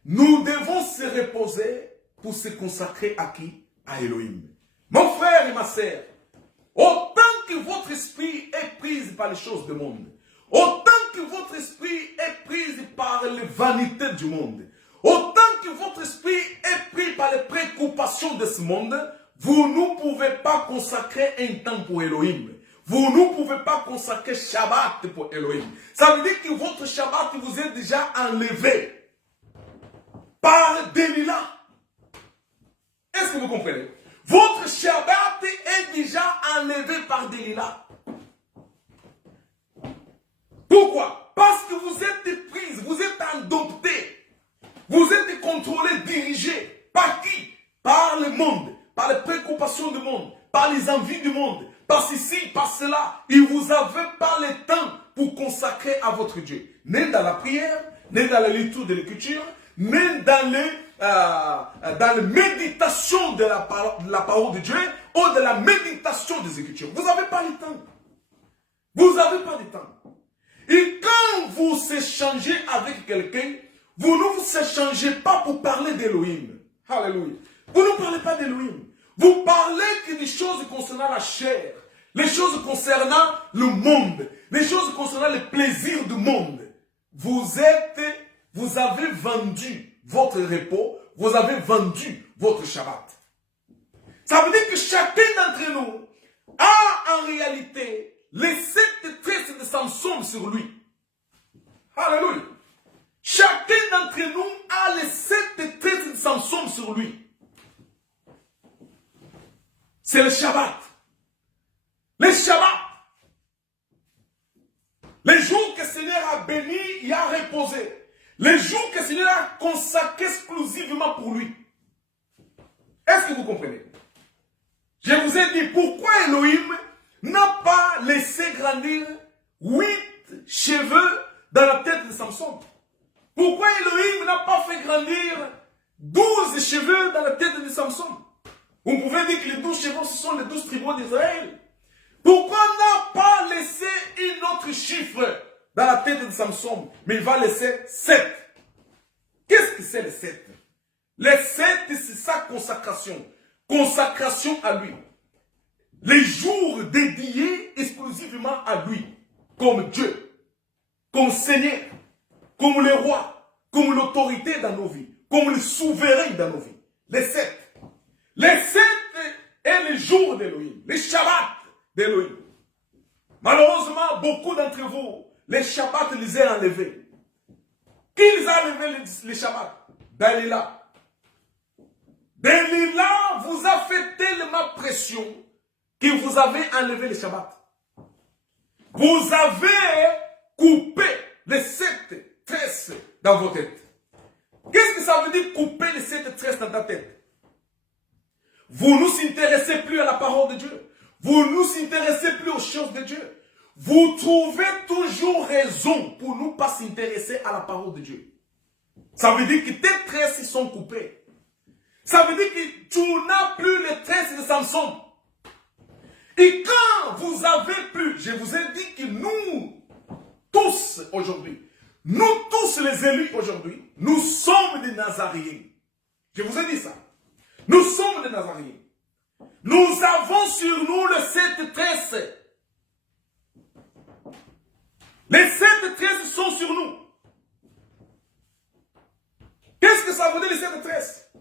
Nous devons se reposer pour se consacrer à qui? À Elohim. Mon frère et ma sœur, autant que votre esprit est pris par les choses du monde, autant que votre esprit est pris par les vanités du monde, autant que votre esprit est pris par les préoccupations de ce monde, vous ne pouvez pas consacrer un temps pour Elohim. Vous ne pouvez pas consacrer Shabbat pour Elohim. Ça veut dire que votre Shabbat vous est déjà enlevé par Delilah. Est-ce que vous comprenez? Votre Shabbat est déjà enlevé par Delilah. Pourquoi? Parce que vous êtes prise, vous êtes adopté, vous êtes contrôlé, dirigé. Par qui? Par le monde, par les préoccupations du monde, par les envies du monde, par ceci, par cela. Et vous n'avez pas le temps pour consacrer à votre Dieu. Ni dans la prière, ni dans la lecture de l'écriture, ni dans la méditation de la parole de Dieu ou de la méditation des Écritures. Vous n'avez pas le temps. Vous n'avez pas le temps. Et quand vous échangez avec quelqu'un, vous ne vous échangez pas pour parler d'Élohim. Alléluia. Vous ne parlez pas d'Élohim. Vous parlez que des choses concernant la chair, les choses concernant le monde, les choses concernant les plaisirs du monde. Vous avez vendu votre repos, vous avez vendu votre Shabbat. Ça veut dire que chacun d'entre nous a en réalité les 7 tresses de Samson sur lui. Alléluia. Chacun d'entre nous a les 7 tresses de Samson sur lui. C'est le Shabbat. Le Shabbat. Les jours que le Seigneur a béni et a reposé. Les jours que le Seigneur a consacré exclusivement pour lui. Est-ce que vous comprenez? Je vous ai dit pourquoi Elohim n'a pas laissé grandir 8 cheveux dans la tête de Samson. Pourquoi Elohim n'a pas fait grandir 12 cheveux dans la tête de Samson? Vous pouvez dire que les 12 cheveux, ce sont les 12 tribus d'Israël. Pourquoi n'a pas laissé un autre chiffre dans la tête de Samson, mais il va laisser 7? Qu'est-ce que c'est les 7? Les 7, c'est sa consacration. Consacration à lui. Les jours dédiés exclusivement à lui, comme Dieu, comme Seigneur, comme le roi, comme l'autorité dans nos vies, comme le souverain dans nos vies. Les 7. Les 7 est le jour d'Élohim, les Shabbats d'Élohim. Malheureusement, beaucoup d'entre vous, les Shabbats les ont enlevés. Qui les a enlevés les Shabbats? Delilah. Delilah vous a fait tellement pression que vous avez enlevé les Shabbats. Vous avez coupé les 7 tresses dans vos têtes. Qu'est-ce que ça veut dire couper les 7 tresses dans ta tête? Vous ne vous intéressez plus à la parole de Dieu. Vous ne vous intéressez plus aux choses de Dieu. Vous trouvez toujours raison pour ne pas s'intéresser à la parole de Dieu. Ça veut dire que tes tresses sont coupées. Ça veut dire que tu n'as plus les tresses de Samson. Et quand vous avez plus, je vous ai dit que nous, tous aujourd'hui, nous tous les élus aujourd'hui, nous sommes des Nazaréens. Je vous ai dit ça. Nous sommes des Nazaréens. Nous avons sur nous les 7 tresses. Les 7 tresses sont sur nous. Qu'est-ce que ça veut dire les 7 tresses?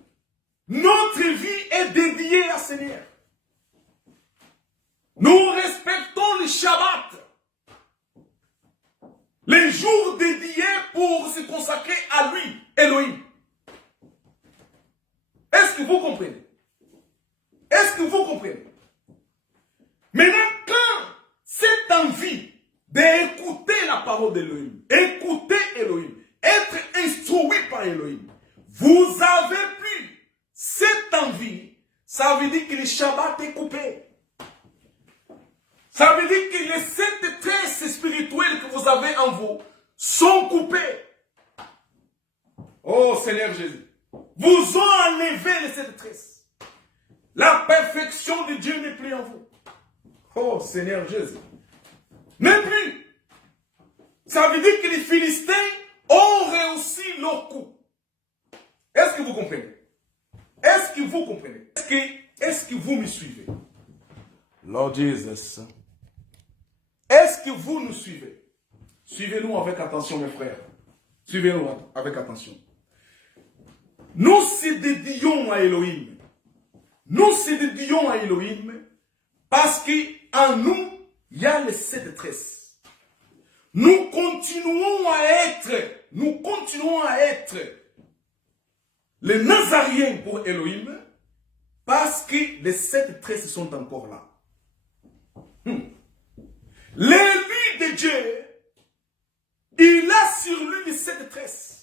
Notre vie est dédiée à Seigneur. Nous respectons le Shabbat. Les jours dédiés pour se consacrer à lui, Elohim. Est-ce que vous comprenez? Est-ce que vous comprenez? Maintenant, quand cette envie d'écouter la parole d'Elohim, écouter Elohim, être instruit par Elohim, vous avez plus cette envie, ça veut dire que le Shabbat est coupé. Ça veut dire que les 7 tresses spirituelles que vous avez en vous sont coupées. Oh Seigneur Jésus, vous ont enlevé les 7 tresses. La perfection de Dieu n'est plus en vous. Oh Seigneur Jésus. N'est plus. Ça veut dire que les Philistins ont réussi leur coup. Est-ce que vous comprenez? Est-ce que vous comprenez? Est-ce que vous me suivez? Lord Jesus. Est-ce que vous nous suivez? Suivez-nous avec attention, mes frères. Suivez-nous avec attention. Nous se dédions à Elohim. Nous se dédions à Elohim parce qu'en nous, il y a les 7 tresses. Nous continuons à être les Nazariens pour Elohim parce que les 7 tresses sont encore là. L'élu de Dieu, il a sur lui les 7 tresses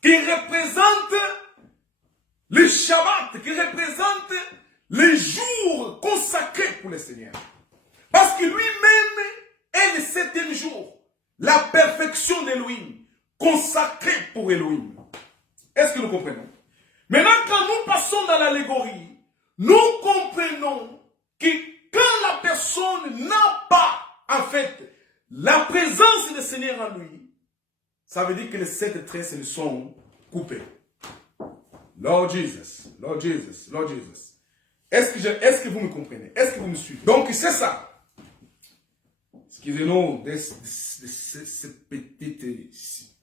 qui représentent le Shabbat, qui représentent les jours consacrés pour le Seigneur. Parce que lui-même est le 7e jour, la perfection d'Elohim, consacrée pour Elohim. Est-ce que nous comprenons? Maintenant, quand nous passons dans l'allégorie, nous comprenons que quand la personne n'a pas, en fait, la présence du Seigneur en lui, ça veut dire que les 7 tresses sont coupées. Lord Jesus, Lord Jesus, Lord Jesus. Est-ce que vous me comprenez? Est-ce que vous me suivez? Donc, c'est ça. Excusez-nous de cette petite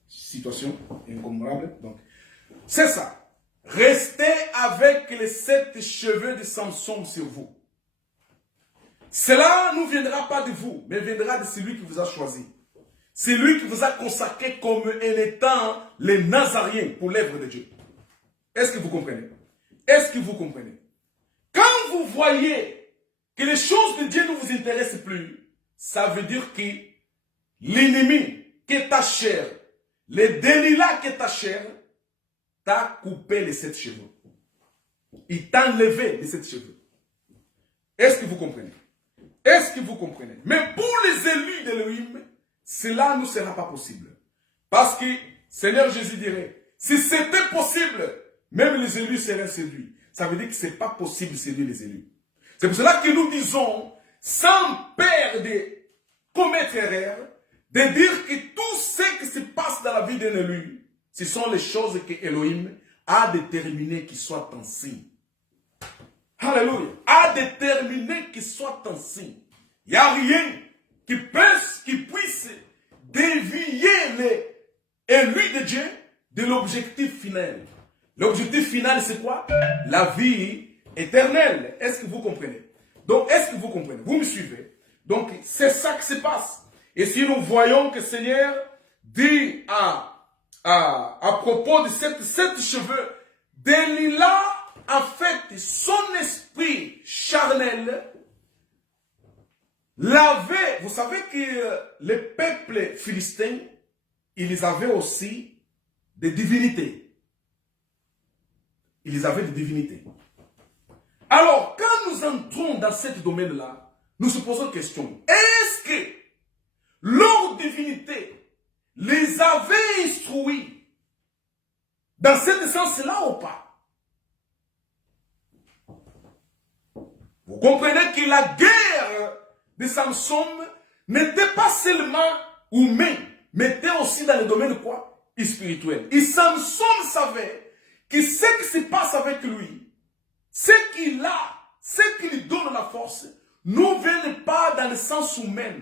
situation incommensurable. Donc, c'est ça. Restez avec les 7 cheveux de Samson sur vous. Cela ne viendra pas de vous, mais viendra de celui qui vous a choisi. C'est lui qui vous a consacré comme étant les Nazariens pour l'œuvre de Dieu. Est-ce que vous comprenez? Est-ce que vous comprenez? Quand vous voyez que les choses de Dieu ne vous intéressent plus, ça veut dire que l'ennemi qui est ta chair, le Delilah qui est ta chair, t'a coupé les 7 cheveux. Il t'a enlevé les 7 cheveux. Est-ce que vous comprenez? Est-ce que vous comprenez? Mais pour les élus d'Elohim, cela ne sera pas possible. Parce que Seigneur Jésus dirait, si c'était possible, même les élus seraient séduits. Ça veut dire que ce n'est pas possible de séduire les élus. C'est pour cela que nous disons, sans peur de commettre erreur, de dire que tout ce qui se passe dans la vie d'un élu, ce sont les choses que Elohim a déterminées qui soient en signe. Alléluia. A déterminé qu'il soit un signe. Il n'y a rien qui puisse dévier l'élu de Dieu de l'objectif final. L'objectif final, c'est quoi? La vie éternelle. Est-ce que vous comprenez? Donc, est-ce que vous comprenez? Vous me suivez? Donc, c'est ça qui se passe. Et si nous voyons que le Seigneur dit à propos de sept cheveux, Delilah, en fait, son esprit charnel l'avait. Vous savez que les peuples philistins, ils avaient aussi des divinités. Ils avaient des divinités. Alors, quand nous entrons dans ce domaine-là, nous se posons une question. Est-ce que leur divinité les avait instruits dans ce sens-là ou pas? Vous comprenez que la guerre de Samson n'était pas seulement humain, mais était aussi dans le domaine quoi? Spirituel. Et Samson savait que ce qui se passe avec lui, ce qu'il a, ce qui lui donne la force, ne viennent pas dans le sens humain,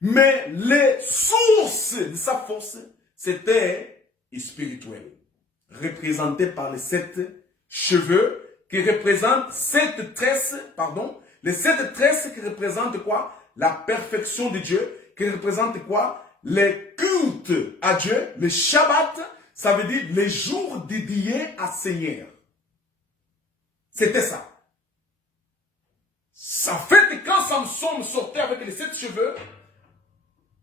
mais les sources de sa force, c'était spirituel, représenté par les 7 cheveux qui représentent 7 tresses, pardon, les 7 tresses qui représentent quoi? La perfection de Dieu, qui représentent quoi? Les cultes à Dieu, le Shabbat, ça veut dire les jours dédiés à Seigneur. C'était ça. Ça fait que quand Samson sortait avec les 7 cheveux,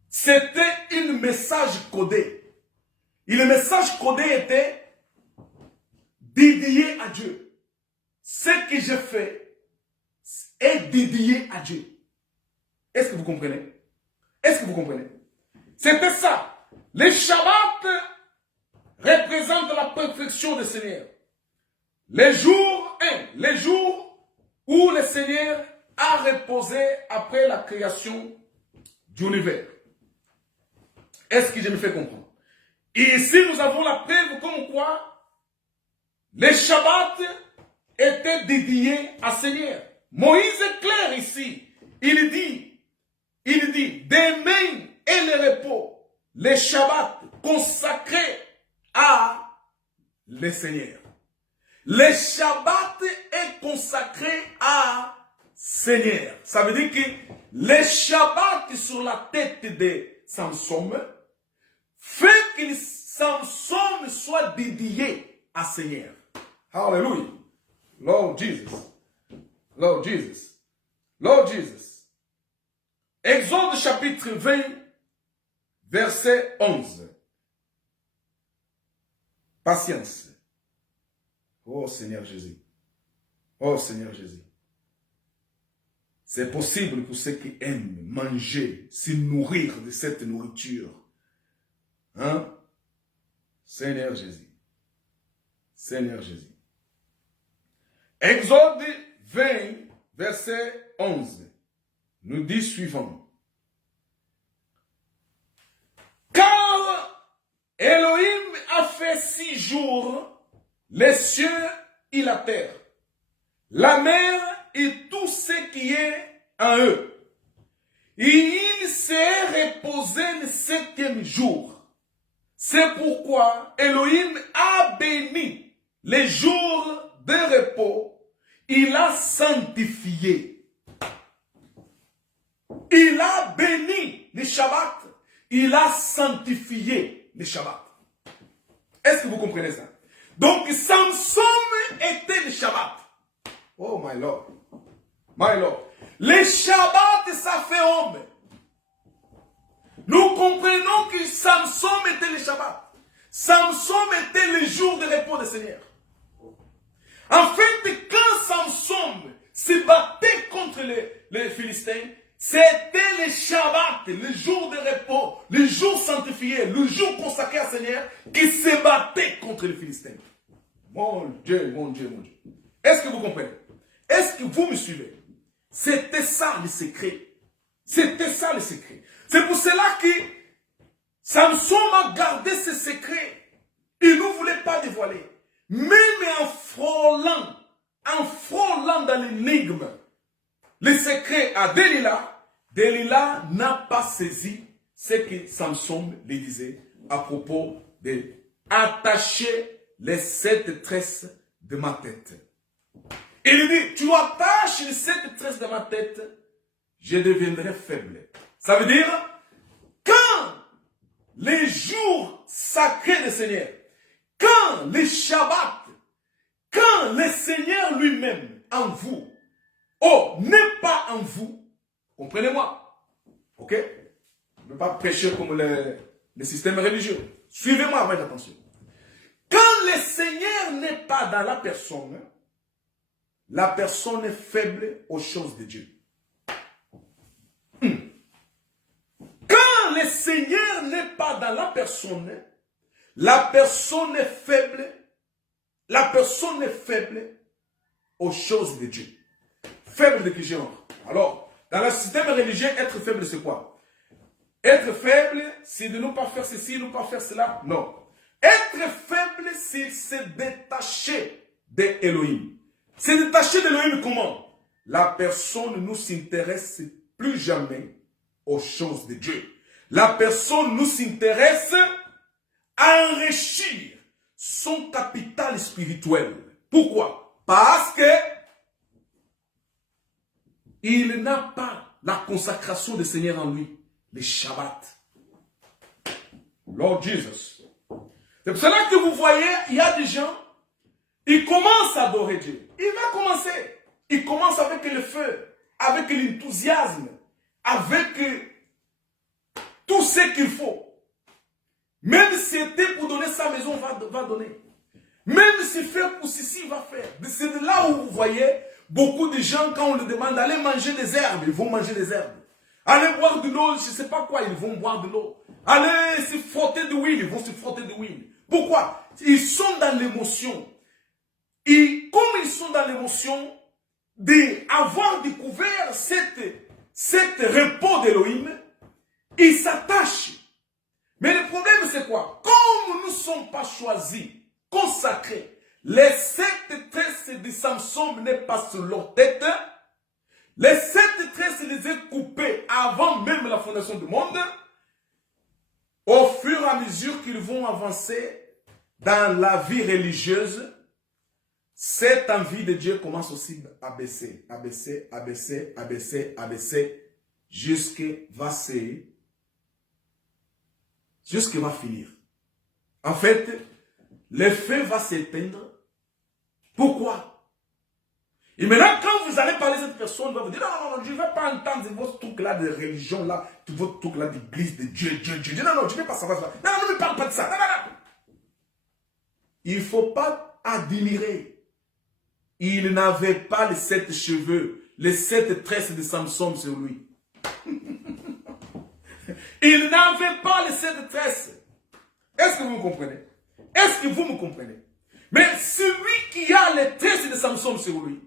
c'était un message codé. Et le message codé était dédié à Dieu. Ce que je fais est dédié à Dieu. Est-ce que vous comprenez? Est-ce que vous comprenez? C'était ça. Le Shabbat représente la perfection du Seigneur. Les jours où le Seigneur a reposé après la création de l'univers. Est-ce que je me fais comprendre? Et ici, nous avons la preuve comme quoi les Shabbats étaient dédiés à Seigneur. Moïse est clair ici. Il dit, demain et le repos, les Shabbats consacrés à le Seigneur. Le Shabbat est consacré à Seigneur. Ça veut dire que le Shabbat sur la tête de Samson fait que Samson soit dédié à Seigneur. Hallelujah. Lord Jesus. Lord Jesus. Lord Jesus. Exode chapitre 20, verset 11. Patience. Oh Seigneur Jésus. Oh Seigneur Jésus. C'est possible pour ceux qui aiment manger, se nourrir de cette nourriture. Hein? Seigneur Jésus. Seigneur Jésus. Exode 20, verset 11, nous dit suivant. Car Elohim a fait 6 jours les cieux et la terre, la mer et tout ce qui est en eux. Et il s'est reposé le 7e jour. C'est pourquoi Elohim a béni les jours de repos. Il a sanctifié. Il a béni les Shabbats. Il a sanctifié les Shabbats. Est-ce que vous comprenez ça? Donc, Samson était le Shabbat. Oh, my Lord. My Lord. Les Shabbats, ça fait homme. Nous comprenons que Samson était le Shabbat. Samson était le jour de repos du Seigneur. En fait, quand Samson se battait contre les Philistins, c'était le Shabbat, le jour de repos, le jour sanctifié, le jour consacré à Seigneur, qui se battait contre les Philistins. Mon Dieu, mon Dieu, mon Dieu. Est-ce que vous comprenez? Est-ce que vous me suivez? C'était ça le secret. C'était ça le secret. C'est pour cela que Samson a gardé ce secret. Il ne voulait pas dévoiler. Même en frôlant dans l'énigme, le secret à Delilah, Delilah n'a pas saisi ce que Samson lui disait à propos de attacher les 7 tresses de ma tête. Il dit, tu attaches les 7 tresses de ma tête, je deviendrai faible. Ça veut dire, quand les jours sacrés du Seigneur, quand les Shabbats, quand le Seigneur lui-même en vous, n'est pas en vous, comprenez-moi, ok? Je ne veux pas prêcher comme le système religieux. Suivez-moi avec attention. Quand le Seigneur n'est pas dans la personne est faible aux choses de Dieu. Quand le Seigneur n'est pas dans la personne est faible. La personne est faible aux choses de Dieu. Faible de quel genre? Alors, dans le système religieux, être faible, c'est quoi? Être faible, c'est de ne pas faire ceci, ne pas faire cela. Non. Être faible, c'est se détacher d'Elohim. Se détacher d'Elohim comment? La personne ne s'intéresse plus jamais aux choses de Dieu. La personne nous s'intéresse à enrichir son capital spirituel. Pourquoi? Parce que il n'a pas la consacration du Seigneur en lui, le Shabbat. Lord Jesus. C'est pour cela que vous voyez, il y a des gens, ils commencent à adorer Dieu. Il va commencer. Il commence avec le feu, avec l'enthousiasme, avec tout ce qu'il faut. Même si c'était pour donner sa maison, va donner. Même si faire pour ceci, il va faire. C'est de là où vous voyez beaucoup de gens, quand on leur demande d'aller manger des herbes, ils vont manger des herbes. Allez boire de l'eau, je ne sais pas quoi, ils vont boire de l'eau. Allez se frotter de l'huile, ils vont se frotter de l'huile. Pourquoi? Ils sont dans l'émotion. Et comme ils sont dans l'émotion d'avoir découvert cet repos d'Élohim, ils s'attachent. Mais le problème, c'est quoi? Comme nous ne sommes pas choisis, consacrés, les 7 tresses de Samson n'est pas sur leur tête. Les 7 tresses les ont coupées avant même la fondation du monde. Au fur et à mesure qu'ils vont avancer dans la vie religieuse, cette envie de Dieu commence aussi à baisser, à baisser, à baisser, à baisser, à baisser, jusqu'à va finir. En fait, le feu va s'éteindre. Pourquoi? Et maintenant, quand vous allez parler à cette personne, elle va vous dire, non, je ne vais pas entendre votre truc-là de religion, là, votre truc-là d'église, de Dieu. Non, je ne vais pas savoir ça. Non, ne me parle pas de ça. Non. Il ne faut pas admirer. Il n'avait pas les 7 cheveux, les 7 tresses de Samson sur lui. Il n'avait pas les 7 tresses. Est-ce que vous me comprenez? Est-ce que vous me comprenez? Mais celui qui a les tresses de Samson sur lui,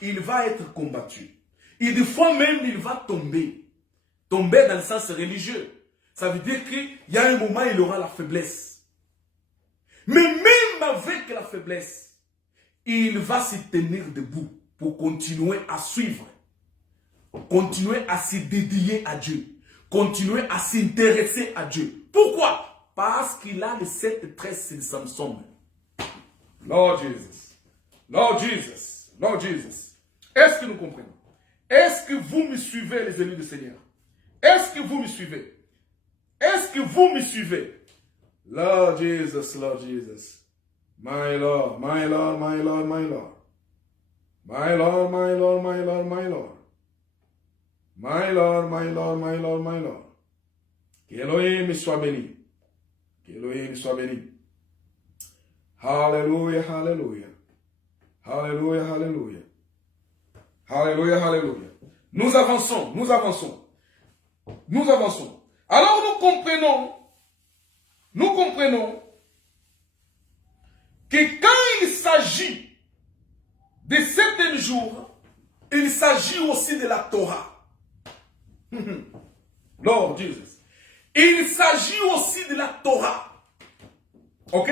il va être combattu. Et des fois même, il va tomber. Tomber dans le sens religieux. Ça veut dire qu'il y a un moment, il aura la faiblesse. Mais même avec la faiblesse, il va se tenir debout pour continuer à suivre. Continuer à se dédier à Dieu. Continuer à s'intéresser à Dieu. Pourquoi? Parce qu'il a les 7 tresses de Samson. Lord Jesus. Lord Jesus. Lord Jesus. Est-ce que nous comprenons? Est-ce que vous me suivez, les élus du Seigneur? Est-ce que vous me suivez? Est-ce que vous me suivez? Lord Jesus, Lord Jesus. My Lord, my Lord, my Lord, my Lord. My Lord, my Lord, my Lord, my Lord. My Lord, my Lord, my Lord, my Lord. Qu'Elohim soit béni. Qu'Elohim soit béni. Hallelujah, hallelujah. Hallelujah, hallelujah. Hallelujah, hallelujah. Nous avançons, nous avançons. Nous avançons. Alors nous comprenons que quand il s'agit de certains jours, il s'agit aussi de la Torah. Lord Jesus. Il s'agit aussi de la Torah. Ok?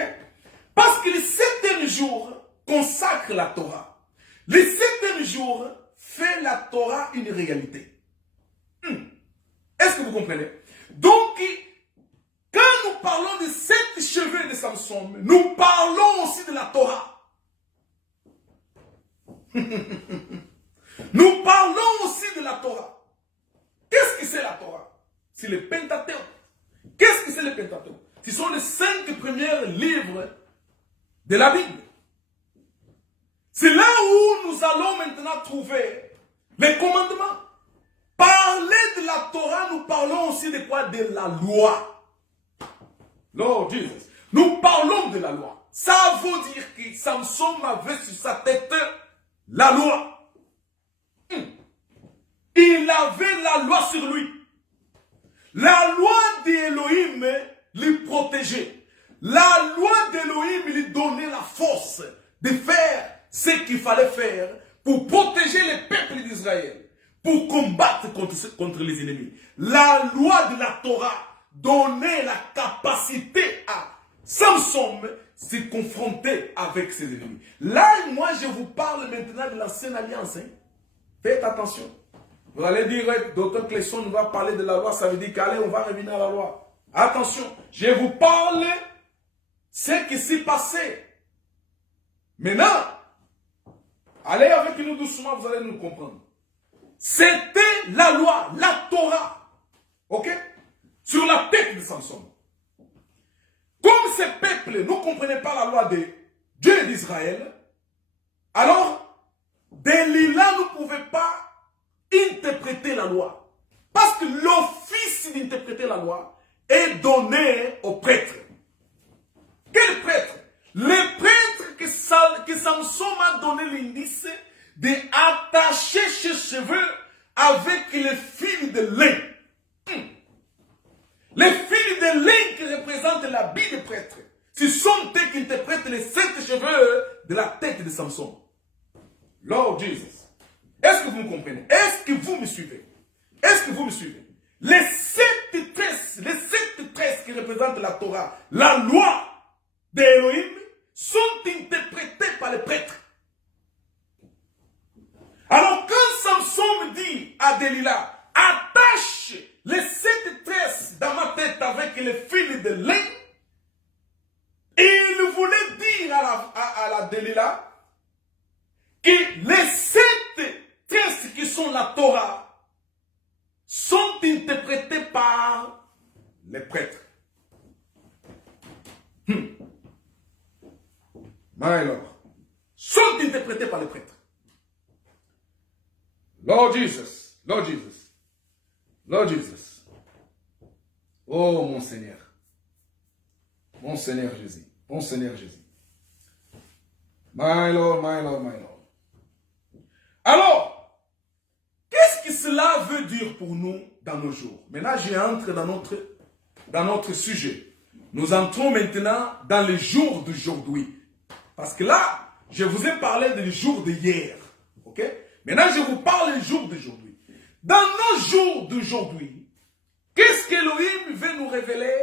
Parce que les 7 jours consacrent la Torah. Les 7 jours fait la Torah une réalité. Est-ce que vous comprenez? Donc, quand nous parlons de 7 cheveux de Samson, nous parlons aussi de la Torah. Nous parlons aussi de la Torah. Qu'est-ce que c'est la Torah? C'est le Pentateuque. Qu'est-ce que c'est le Pentateuque? Ce sont les 5 premiers livres de la Bible. C'est là où nous allons maintenant trouver les commandements. Parler de la Torah, nous parlons aussi de quoi? De la loi. Lord Jesus. Nous parlons de la loi. Ça veut dire que Samson avait sur sa tête la loi. Il avait la loi sur lui. La loi d'Élohim lui protégeait. La loi d'Élohim lui donnait la force de faire ce qu'il fallait faire pour protéger les peuples d'Israël, pour combattre contre les ennemis. La loi de la Torah donnait la capacité à Samson de se confronter avec ses ennemis. Là, moi, je vous parle maintenant de l'ancienne alliance. Faites attention. Vous allez dire, Dr. Clesson va parler de la loi, ça veut dire qu'allez, on va revenir à la loi. Attention, je vous parle ce qui s'est passé. Maintenant, allez avec nous doucement, vous allez nous comprendre. C'était la loi, la Torah, ok, sur la tête de Samson. Comme ces peuples ne comprenaient pas la loi de Dieu d'Israël, alors, Delilah ne pouvait pas interpréter la loi. Parce que l'office d'interpréter la loi est donné aux prêtres. Quel prêtre? Les prêtres que Samson a donné l'indice d'attacher ses cheveux avec les fils de lin. Les fils de lin qui représentent l'habit des prêtres. Ce sont eux qui interprètent les 7 cheveux de la tête de Samson. Lord Jesus. Est-ce que vous me comprenez? Est-ce que vous me suivez? Est-ce que vous me suivez? Les 7 tresses qui représentent la Torah, la loi d'Elohim, sont interprétés par les prêtres. Alors quand Samson me dit à Delilah, attache les 7 tresses dans ma tête avec les fils de lin, et il voulait dire à la Delilah que les 7 tresses qui sont la Torah sont interprétées par les prêtres. My Lord. Sont interprétés par les prêtres. Lord Jesus, Lord Jesus, Lord Jesus. Oh mon Seigneur Jésus, mon Seigneur Jésus. My Lord, my Lord, my Lord. Alors, qu'est-ce que cela veut dire pour nous dans nos jours? Maintenant, j'entre dans notre sujet. Nous entrons maintenant dans les jours d'aujourd'hui. Parce que là, je vous ai parlé des jours d'hier. Ok? Maintenant, je vous parle des jours d'aujourd'hui. Dans nos jours d'aujourd'hui, qu'est-ce qu'Elohim veut nous révéler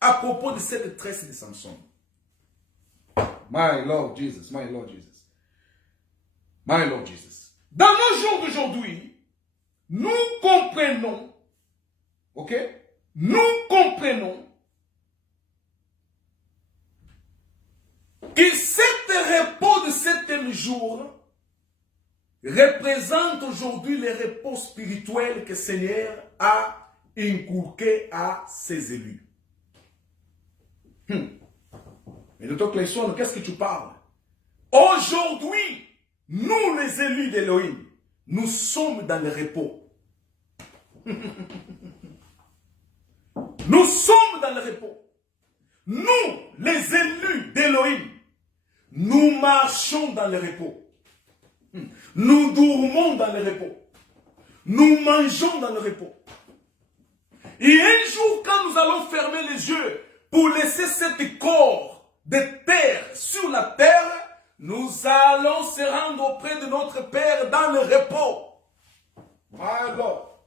à propos de cette tresse de Samson? My Lord Jesus, my Lord Jesus. My Lord Jesus. Dans nos jours d'aujourd'hui, nous comprenons, ok? Nous comprenons que cet repos de 7e jour représente aujourd'hui le repos spirituel que le Seigneur a inculqué à ses élus. Mais de toi, Clayson, qu'est-ce que tu parles? Aujourd'hui, nous les élus d'Elohim, nous sommes dans le repos. Nous sommes dans le repos. Nous, les élus d'Elohim, nous marchons dans le repos. Nous dormons dans le repos. Nous mangeons dans le repos. Et un jour, quand nous allons fermer les yeux pour laisser cet corps de terre sur la terre, nous allons se rendre auprès de notre Père dans le repos. My Lord,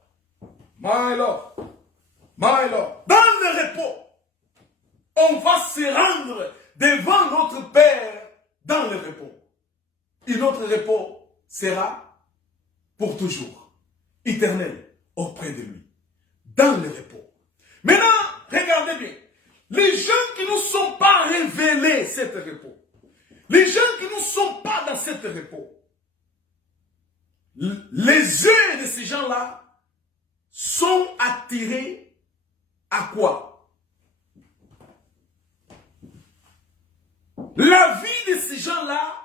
my Lord, my Lord, dans le repos. On va se rendre devant notre Père dans le repos. Et notre repos sera pour toujours, éternel, auprès de lui, dans le repos. Maintenant, regardez bien, les gens qui ne sont pas révélés cet repos, les gens qui ne sont pas dans cet repos, les yeux de ces gens-là sont attirés à quoi? La vie de ces gens-là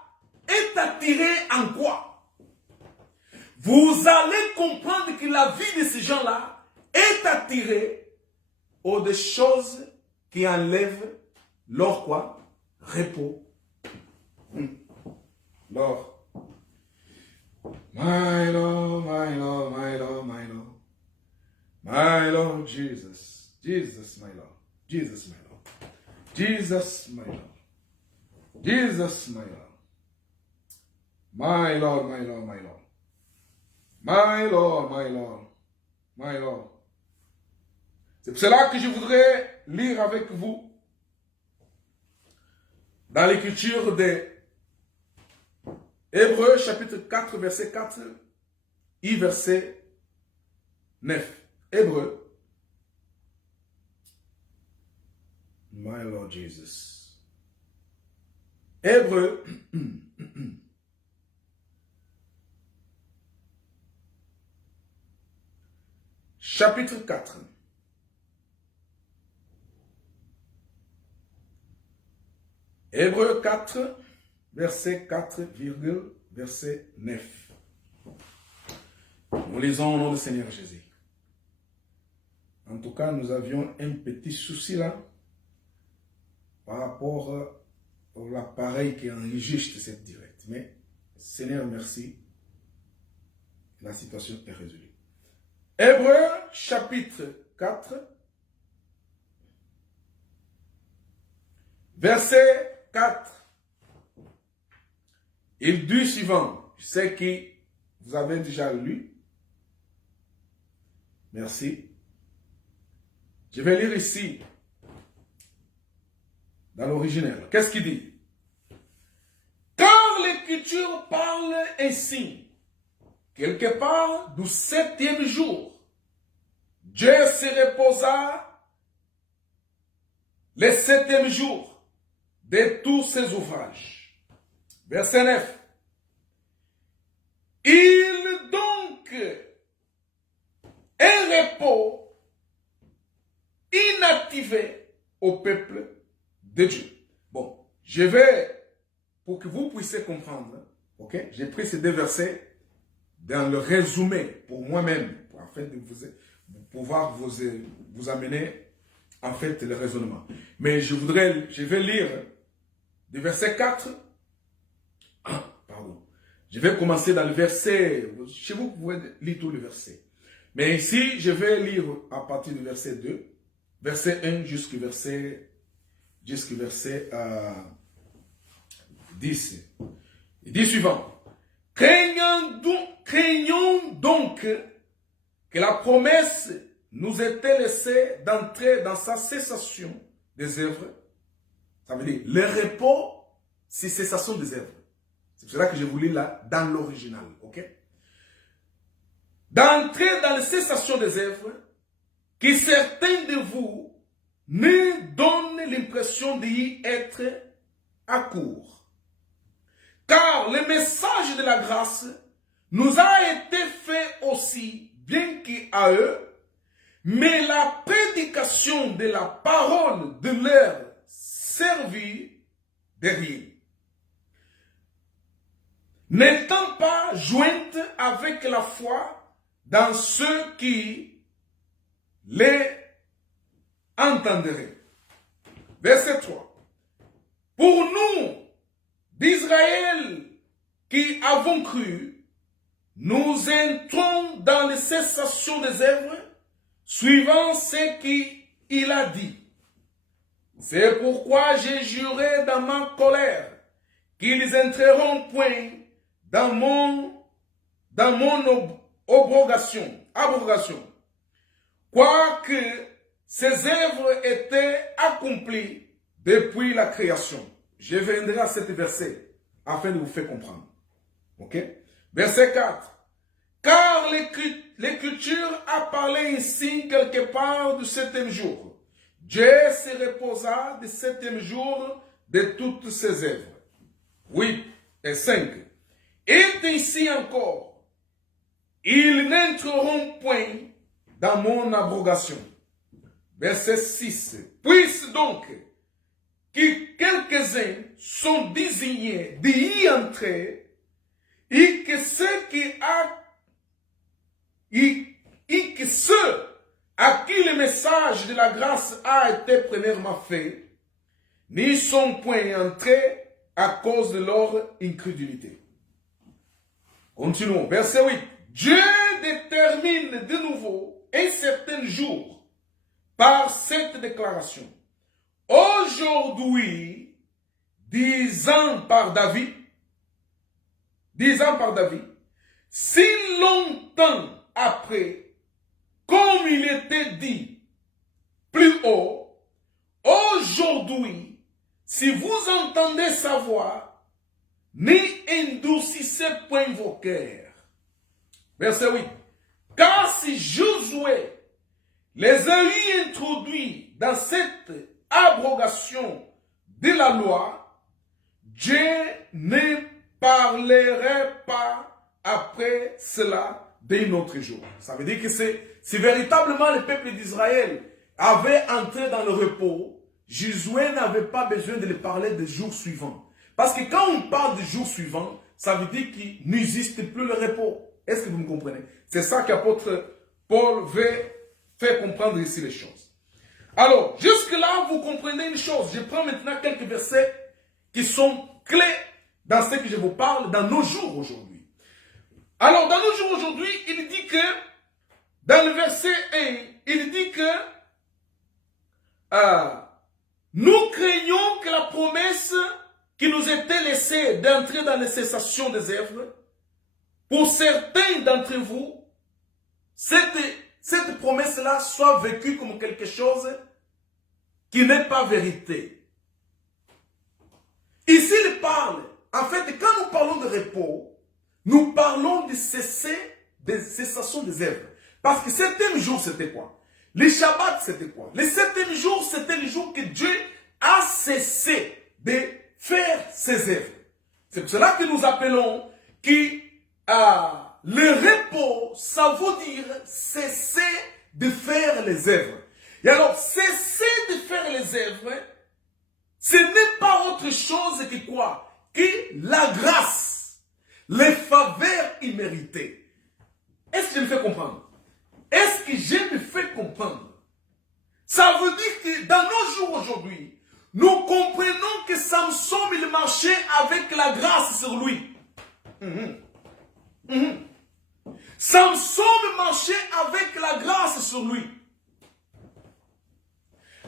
est attirée en quoi? Vous allez comprendre que la vie de ces gens-là est attirée aux des choses qui enlèvent leur quoi? Repos. Leur. My Lord, my Lord, my Lord, my Lord. My Lord Jesus. Jesus, my Lord. Jesus, my Lord. Jesus, my Lord. Jesus, my Lord. My Lord, my Lord, my Lord. My Lord, my Lord, my Lord. C'est pour cela que je voudrais lire avec vous dans l'écriture de Hébreux, chapitre 4, verset 4 et verset 9. Hébreux. My Lord Jesus. Hébreux. Chapitre 4. Hébreux 4, verset 4, verset 9. Nous lisons au nom du Seigneur Jésus. En tout cas, nous avions un petit souci là par rapport à l'appareil qui enregistre cette direct. Mais, Seigneur, merci. La situation est résolue. Hébreux, chapitre 4, Verset 4. Il dit suivant. Je sais que vous avez déjà lu. Merci. Je vais lire ici, dans l'original. Qu'est-ce qu'il dit? Car l'Écriture parle ainsi, quelque part du 7e jour. Dieu se reposa le 7e jour de tous ses ouvrages. Verset 9. Il donc un repos inactivé au peuple de Dieu. Bon, je vais, pour que vous puissiez comprendre, ok, j'ai pris ces deux versets dans le résumé pour moi-même, afin de pouvoir vous amener en fait le raisonnement. Mais je vais lire du verset 4. Pardon. Je vais commencer dans le verset, chez vous, vous pouvez lire tout le verset. Mais ici, je vais lire à partir du verset 2, verset 1 jusqu'au verset 10. Il dit suivant. Craignons donc que la promesse nous était laissée d'entrer dans sa cessation des œuvres. Ça veut dire, le repos, c'est cessation des œuvres. C'est pour cela que je vous lis là, dans l'original, ok? D'entrer dans la cessation des œuvres, que certains de vous me donnent l'impression d'y être à court. Car le message de la grâce nous a été fait aussi, bien qu'à eux, mais la prédication de la parole de leur servit de rien. N'étant pas jointe avec la foi dans ceux qui les entendraient. Verset 3. Pour nous, d'Israël, qui avons cru, nous entrons dans les cessations des œuvres, suivant ce qu'il a dit. C'est pourquoi j'ai juré dans ma colère qu'ils entreront point dans mon abrogation. Quoique ces œuvres étaient accomplies depuis la création. Je viendrai à cet verset afin de vous faire comprendre. Ok? Verset 4. Car l'Écriture a parlé ici quelque part du 7e jour. Dieu se reposa du 7e jour de toutes ses œuvres. 8 et 5. Et ainsi encore, ils n'entreront point dans mon abrogation. Verset 6. Puisse donc que quelques-uns sont désignés d'y entrer, et que ceux à qui le message de la grâce a été premièrement fait, n'y sont point entrés à cause de leur incrédulité. Continuons. Verset 8. Dieu détermine de nouveau un certain jour par cette déclaration. Aujourd'hui, disant par David, si longtemps après, comme il était dit plus haut, aujourd'hui, si vous entendez sa voix, n'endurcissez point vos cœurs. Verset 8. Car si Josué les a eu introduits dans cette abrogation de la loi, Dieu ne parlerait pas après cela d'un autre jour. Ça veut dire que si véritablement le peuple d'Israël avait entré dans le repos, Josué n'avait pas besoin de le parler des jours suivants. Parce que quand on parle du jour suivant, ça veut dire qu'il n'existe plus le repos. Est-ce que vous me comprenez? C'est ça qu'apôtre Paul veut faire comprendre ici les choses. Alors, jusque-là, vous comprenez une chose. Je prends maintenant quelques versets qui sont clés dans ce que je vous parle dans nos jours aujourd'hui. Alors, dans nos jours aujourd'hui, il dit que, dans le verset 1, il dit que nous craignons que la promesse qui nous était laissée d'entrer dans les cessations des œuvres, pour certains d'entre vous, cette promesse-là soit vécue comme quelque chose qui n'est pas vérité. Ici, il parle, en fait, quand nous parlons de repos, nous parlons de cessation des œuvres. Parce que le 7e jour, c'était quoi? Le Shabbat, c'était quoi? Le 7e jour, c'était le jour que Dieu a cessé de faire ses œuvres. C'est pour cela que nous appelons que le repos, ça veut dire cesser de faire les œuvres. Et alors, cesser de faire les œuvres, ce n'est pas autre chose que quoi? Que la grâce, les faveurs imméritées. Est-ce que je me fais comprendre? Est-ce que je me fais comprendre? Ça veut dire que dans nos jours aujourd'hui, nous comprenons que Samson, il marchait avec la grâce sur lui. Samson marchait avec la grâce sur lui.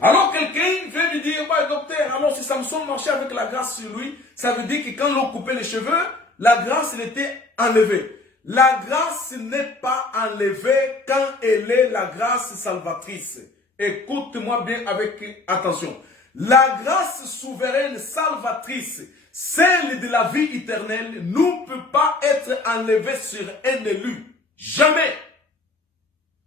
Alors quelqu'un veut lui dire, bah, docteur, alors si Samson marchait avec la grâce sur lui, ça veut dire que quand l'on coupait les cheveux, la grâce elle était enlevée. La grâce n'est pas enlevée quand elle est la grâce salvatrice. Écoute-moi bien avec attention. La grâce souveraine salvatrice, celle de la vie éternelle, ne peut pas être enlevée sur un élu. Jamais.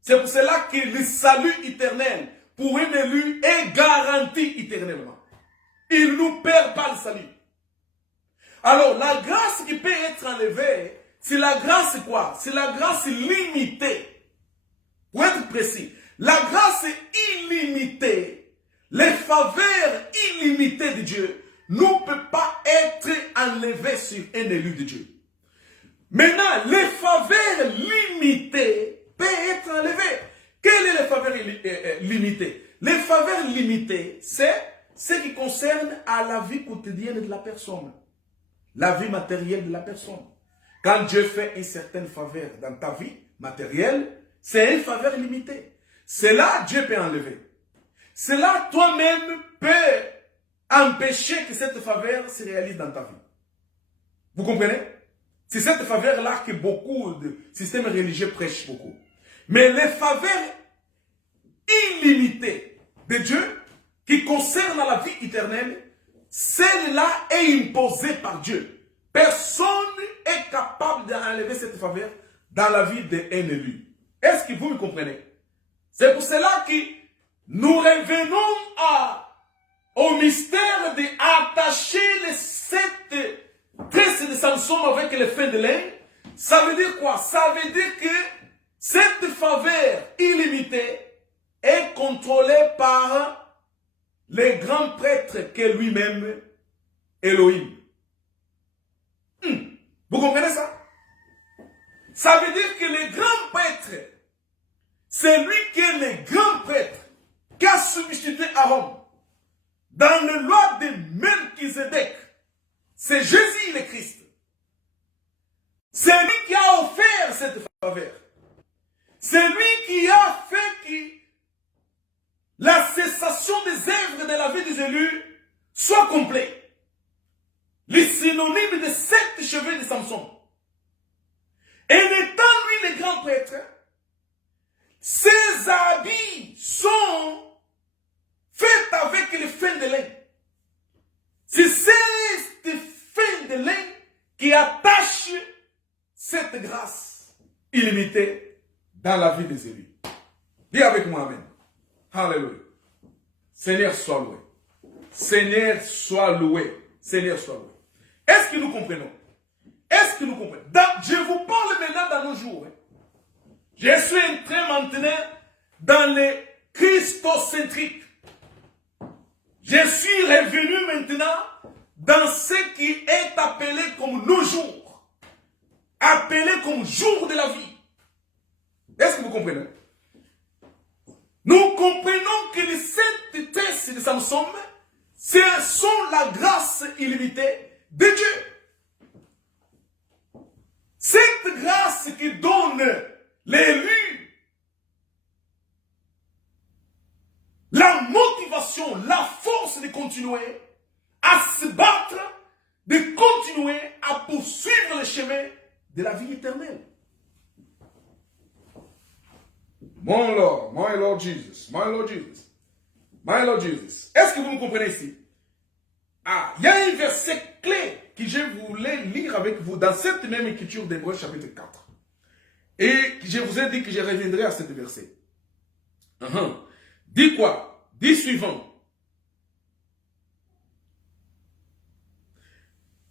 C'est pour cela que le salut éternel pour un élu est garanti éternellement. Il ne perd pas le salut. Alors, la grâce qui peut être enlevée, c'est la grâce quoi? C'est la grâce limitée. Pour être précis, la grâce illimitée, les faveurs illimitées de Dieu ne peuvent pas être enlevées sur un élu de Dieu. Maintenant, les faveurs limitées peuvent être enlevées. Quelles sont les faveurs limitées? Les faveurs limitées, c'est ce qui concerne à la vie quotidienne de la personne. La vie matérielle de la personne. Quand Dieu fait une certaine faveur dans ta vie matérielle, c'est une faveur limitée. Cela, Dieu peut enlever. Cela, toi-même, peut empêcher que cette faveur se réalise dans ta vie. Vous comprenez? C'est cette faveur-là que beaucoup de systèmes religieux prêchent beaucoup. Mais les faveurs illimitées de Dieu, qui concernent la vie éternelle, celle-là est imposée par Dieu. Personne n'est capable d'enlever cette faveur dans la vie d'un élu. Est-ce que vous me comprenez? C'est pour cela que nous revenons au mystère d'attacher les 7 tresses de Samson avec les fins de lin. Ça veut dire quoi? Ça veut dire que cette faveur illimitée est contrôlée par le grand prêtre qu'est lui-même Elohim. Vous comprenez ça? Ça veut dire que le grand prêtre, c'est lui qui est le grand prêtre qui a substitué Aaron dans la loi de Melchizedek. C'est Jésus le Christ. C'est lui qui a offert cette faveur. C'est lui qui a fait que la cessation des œuvres de la vie des élus soit complète. Les synonymes de 7 cheveux de Samson. Et étant lui le grand prêtre, ses habits sont faits avec les fins de lin. C'est cette fin de lin qui attache cette grâce illimitée dans la vie des élus. Dis avec moi Amen. Alléluia. Seigneur soit loué. Seigneur soit loué. Seigneur soit loué. Est-ce que nous comprenons? Est-ce que nous comprenons? Je vous parle maintenant dans nos jours. Je suis entré maintenant dans le christocentrique. Je suis revenu maintenant dans ce qui est appelé comme nos jours. Appelé comme jour de la vie. Est-ce que vous comprenez? Nous comprenons que les 7 tresses de Samson, ce sont la grâce illimitée de Dieu. Cette grâce qui donne l'élu la motivation, la force de continuer à se battre, de continuer à poursuivre le chemin de la vie éternelle. Mon Lord, my Lord Jesus, my Lord Jesus, my Lord Jesus. Est-ce que vous me comprenez ici? Ah, il y a un verset clé que je voulais lire avec vous dans cette même écriture d'Hébreux chapitre 4. Et je vous ai dit que je reviendrai à ce verset. Dis quoi? Dis suivant.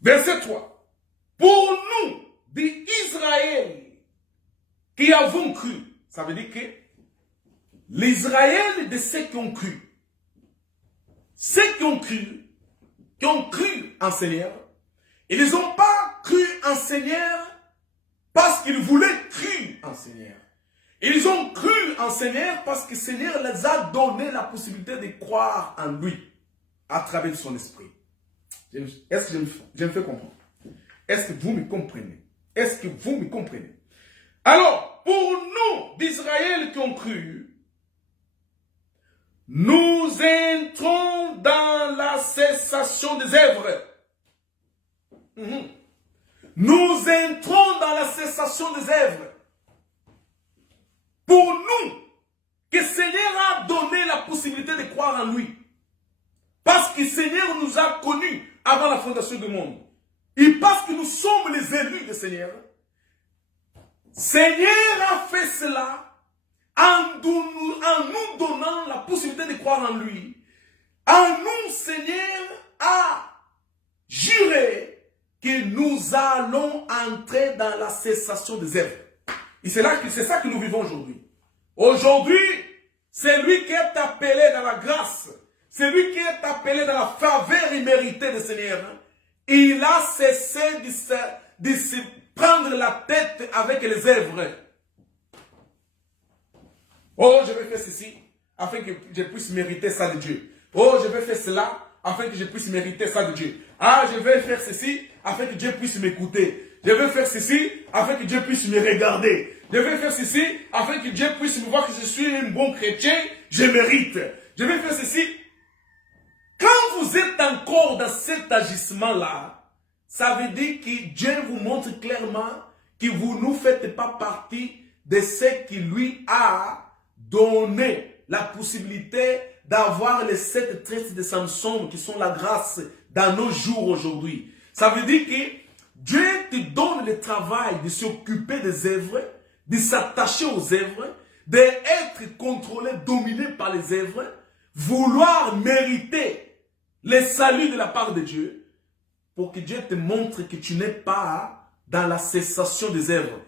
Verset 3. Pour nous, dit Israël, qui avons cru. Ça veut dire que l'Israël de ceux qui ont cru. Ceux qui ont cru en Seigneur, ils n'ont pas cru en Seigneur parce qu'ils voulaient cru en Seigneur. Ils ont cru en Seigneur parce que le Seigneur les a donné la possibilité de croire en lui à travers son esprit. Est-ce que je me fais comprendre? Est-ce que vous me comprenez? Est-ce que vous me comprenez? Alors, pour nous d'Israël qui ont cru, nous entrons dans la cessation des œuvres. Nous entrons dans la cessation des œuvres. Pour nous, que le Seigneur a donné la possibilité de croire en lui. Parce que le Seigneur nous a connus avant la fondation du monde. Et parce que nous sommes les élus du Seigneur. Seigneur a fait cela en nous donnant la possibilité de croire en lui. En nous, Seigneur a juré que nous allons entrer dans la cessation des œuvres. Et c'est ça que nous vivons aujourd'hui. Aujourd'hui, c'est lui qui est appelé dans la grâce. C'est lui qui est appelé dans la faveur imméritée du Seigneur. Il a cessé de se prendre la tête avec les œuvres. Oh, je vais faire ceci afin que je puisse mériter ça de Dieu. Oh, je vais faire cela afin que je puisse mériter ça de Dieu. Ah, je vais faire ceci afin que Dieu puisse m'écouter. Je vais faire ceci afin que Dieu puisse me regarder. Je vais faire ceci afin que Dieu puisse me voir que je suis un bon chrétien, je mérite. Je vais faire ceci. Quand vous êtes encore dans cet agissement-là, ça veut dire que Dieu vous montre clairement que vous ne faites pas partie de ceux qui lui a donné la possibilité d'avoir les 7 traits de Samson qui sont la grâce dans nos jours aujourd'hui. Ça veut dire que Dieu te donne le travail de s'occuper des œuvres, de s'attacher aux œuvres, d'être contrôlé, dominé par les œuvres, vouloir mériter le salut de la part de Dieu, pour que Dieu te montre que tu n'es pas dans la cessation des œuvres.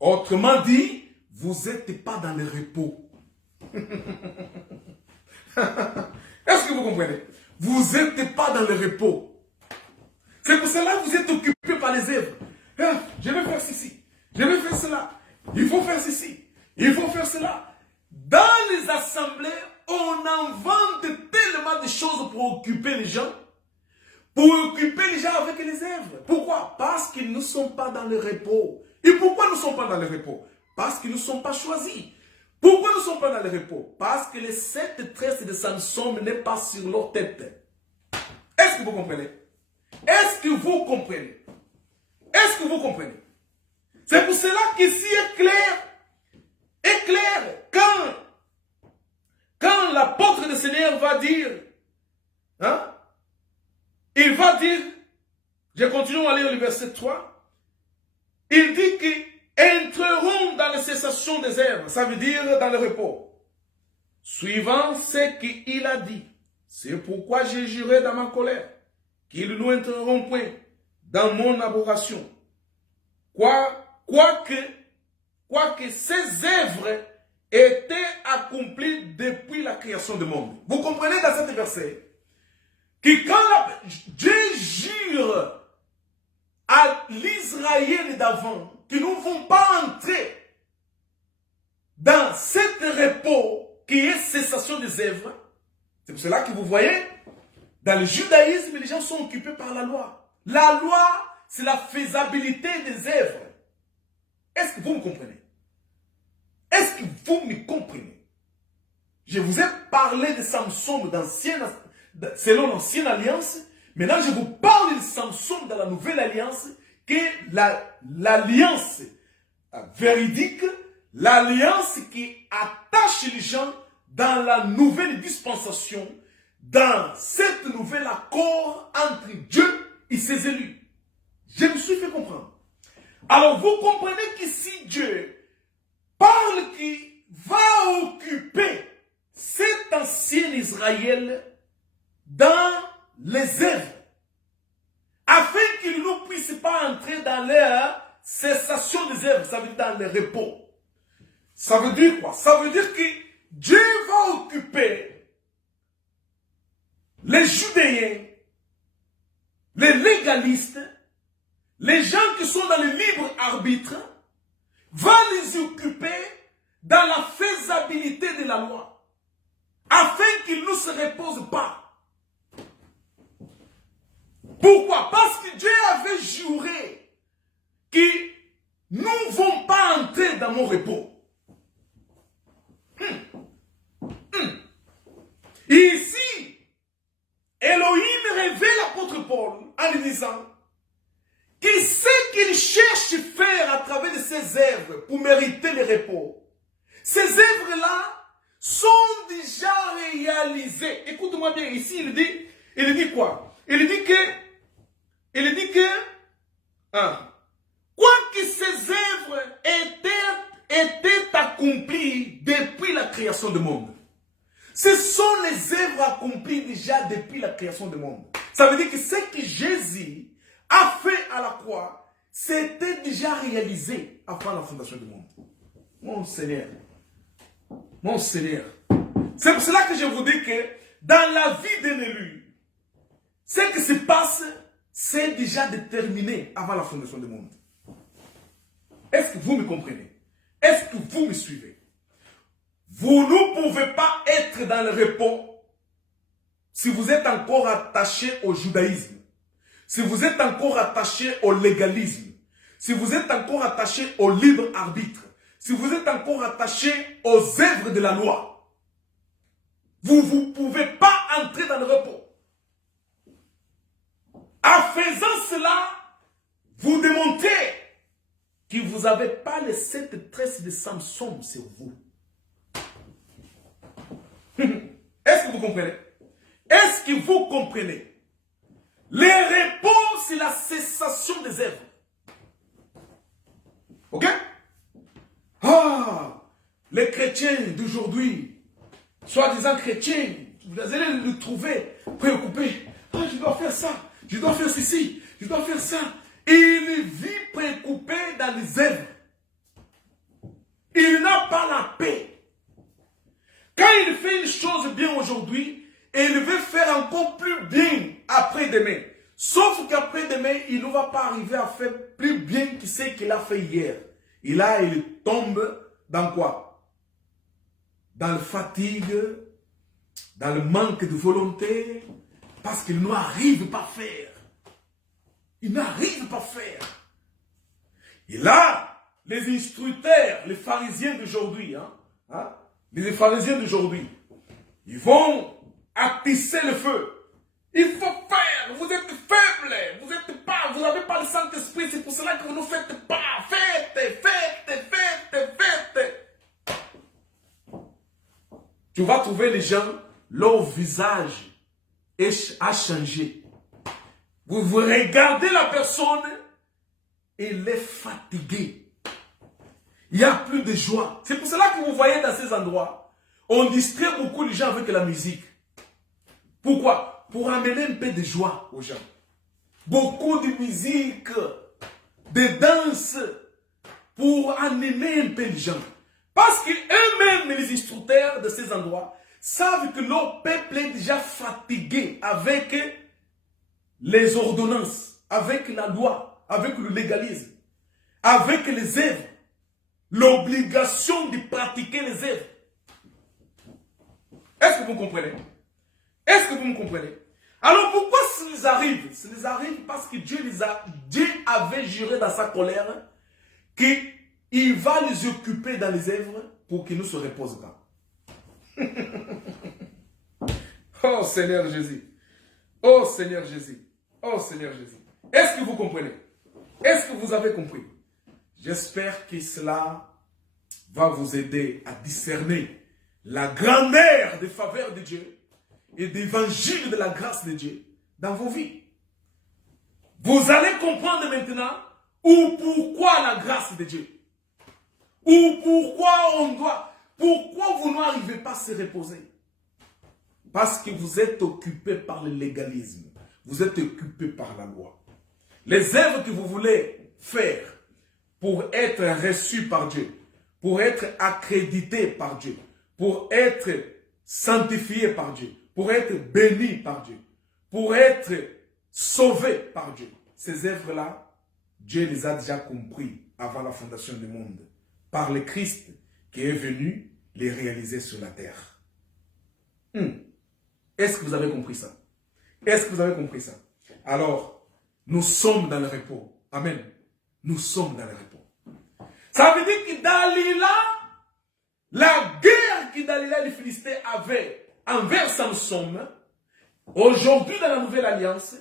Autrement dit, vous n'êtes pas dans le repos. Est-ce que vous comprenez? Vous n'êtes pas dans le repos. C'est pour cela que vous êtes occupé par les œuvres. Je vais faire ceci. Je vais faire cela. Il faut faire ceci. Il faut faire cela. Dans les assemblées, on invente tellement de choses pour occuper les gens. Pour occuper les gens avec les œuvres. Pourquoi? Parce qu'ils ne sont pas dans le repos. Et pourquoi nous ne sommes pas dans le repos? Parce qu'ils ne sont pas choisis. Pourquoi nous ne sommes pas dans le repos? Parce que les 7 tresses de Samson n'est pas sur leur tête. Est-ce que vous comprenez? Est-ce que vous comprenez? Est-ce que vous comprenez? C'est pour cela qu'ici est clair. Quand l'apôtre du Seigneur va dire, il va dire, je continue à lire le verset 3, il dit qu'ils entreront dans la cessation des œuvres, ça veut dire dans le repos, suivant ce qu'il a dit. C'est pourquoi j'ai juré dans ma colère qu'ils ne entreront point dans mon abhorration. Quoique ces œuvres étaient accomplies depuis la création du monde. Vous comprenez dans cet verset que quand Dieu jure à l'Israël d'avant qu'ils ne vont pas entrer dans cet repos qui est cessation des œuvres, c'est pour cela que vous voyez, dans le judaïsme, les gens sont occupés par la loi. La loi, c'est la faisabilité des œuvres. Est-ce que vous me comprenez? Est-ce que vous me comprenez? Je vous ai parlé de Samson selon l'ancienne alliance, Maintenant, je vous parle de Samson dans la nouvelle alliance, qui est l'alliance véridique, l'alliance qui attache les gens dans la nouvelle dispensation, dans cette nouvelle accord entre Dieu et ses élus. Je me suis fait comprendre. Alors vous comprenez qu'ici Dieu parle qui va occuper cet ancien Israël dans les œuvres, afin qu'ils ne puissent pas entrer dans leur cessation des œuvres, ça veut dire dans le repos. Ça veut dire quoi? Ça veut dire que Dieu va occuper les Judéens, les légalistes, les gens qui sont dans le libre arbitre, va les occuper dans la faisabilité de la loi, afin qu'ils ne se reposent pas. Pourquoi? Parce que Dieu avait juré qu'ils ne vont pas entrer dans mon repos. Et ici, Elohim révèle l'apôtre Paul en lui disant que ce qu'il cherche à faire à travers de ses œuvres pour mériter le repos, ces œuvres-là sont déjà réalisées. Écoute-moi bien, ici il dit quoi? Il dit que, quoique ces œuvres étaient accomplies depuis la création du monde, ce sont les œuvres accomplies déjà depuis la création du monde. Ça veut dire que ce que Jésus a fait à la croix, c'était déjà réalisé avant la fondation du monde. Mon Seigneur. Mon Seigneur. C'est pour cela que je vous dis que dans la vie d'un élu, ce qui se passe, c'est déjà déterminé avant la fondation du monde. Est-ce que vous me comprenez? Est-ce que vous me suivez? Vous ne pouvez pas être dans le repos si vous êtes encore attaché au judaïsme, si vous êtes encore attaché au légalisme, si vous êtes encore attaché au libre arbitre, si vous êtes encore attaché aux œuvres de la loi. Vous ne pouvez pas entrer dans le repos. En faisant cela, vous démontrez que vous n'avez pas les 7 tresses de Samson sur vous. Est-ce que vous comprenez? Est-ce que vous comprenez? Le repos, c'est la cessation des œuvres. Ok? Ah, les chrétiens d'aujourd'hui, soi-disant chrétiens, vous allez le trouver préoccupé. Ah, je dois faire ça, je dois faire ceci, je dois faire ça. Il vit préoccupé dans les œuvres. Il n'a pas la paix. Quand il fait une chose bien aujourd'hui, il veut faire encore plus bien après-demain. Sauf qu'après-demain, il ne va pas arriver à faire plus bien que ce qu'il a fait hier. Et là, il tombe dans quoi? Dans la fatigue, dans le manque de volonté, parce qu'il n'arrive pas à faire. Il n'arrive pas à faire. Et là, les instructeurs, les pharisiens d'aujourd'hui, les pharisiens d'aujourd'hui, ils vont attisser le feu. Il faut faire, vous êtes faibles, vous n'avez pas le Saint-Esprit, c'est pour cela que vous ne faites pas. Faites. Tu vas trouver les gens, leur visage a changé. Vous regardez la personne, elle est fatiguée. Il n'y a plus de joie. C'est pour cela que vous voyez dans ces endroits, on distrait beaucoup les gens avec la musique. Pourquoi? Pour amener un peu de joie aux gens. Beaucoup de musique, de danse, pour animer un peu les gens. Parce qu'eux-mêmes, les instructeurs de ces endroits, savent que leur peuple est déjà fatigué avec les ordonnances, avec la loi, avec le légalisme, avec les œuvres, l'obligation de pratiquer les œuvres. Est-ce que vous comprenez? Est-ce que vous me comprenez? Alors pourquoi ça les arrive? Ça les arrive parce que Dieu avait juré dans sa colère qu'il va les occuper dans les œuvres pour qu'ils ne se reposent pas. Oh Seigneur Jésus. Oh Seigneur Jésus. Oh Seigneur Jésus. Est-ce que vous comprenez? Est-ce que vous avez compris? J'espère que cela va vous aider à discerner la grandeur des faveurs de Dieu et d'évangile de la grâce de Dieu dans vos vies. Vous allez comprendre maintenant ou pourquoi la grâce de Dieu. Ou pourquoi vous n'arrivez pas à se reposer. Parce que vous êtes occupé par le légalisme. Vous êtes occupé par la loi. Les œuvres que vous voulez faire pour être reçus par Dieu, pour être accrédités par Dieu, pour être sanctifiés par Dieu, pour être bénis par Dieu, pour être sauvés par Dieu. Ces œuvres-là, Dieu les a déjà compris avant la fondation du monde, par le Christ qui est venu les réaliser sur la terre. Est-ce que vous avez compris ça? Est-ce que vous avez compris ça? Alors, nous sommes dans le repos. Amen. Nous sommes dans le repos. Ça veut dire que Dalila, la guerre que Dalila et les Philistins avaient envers Samson, aujourd'hui dans la nouvelle alliance,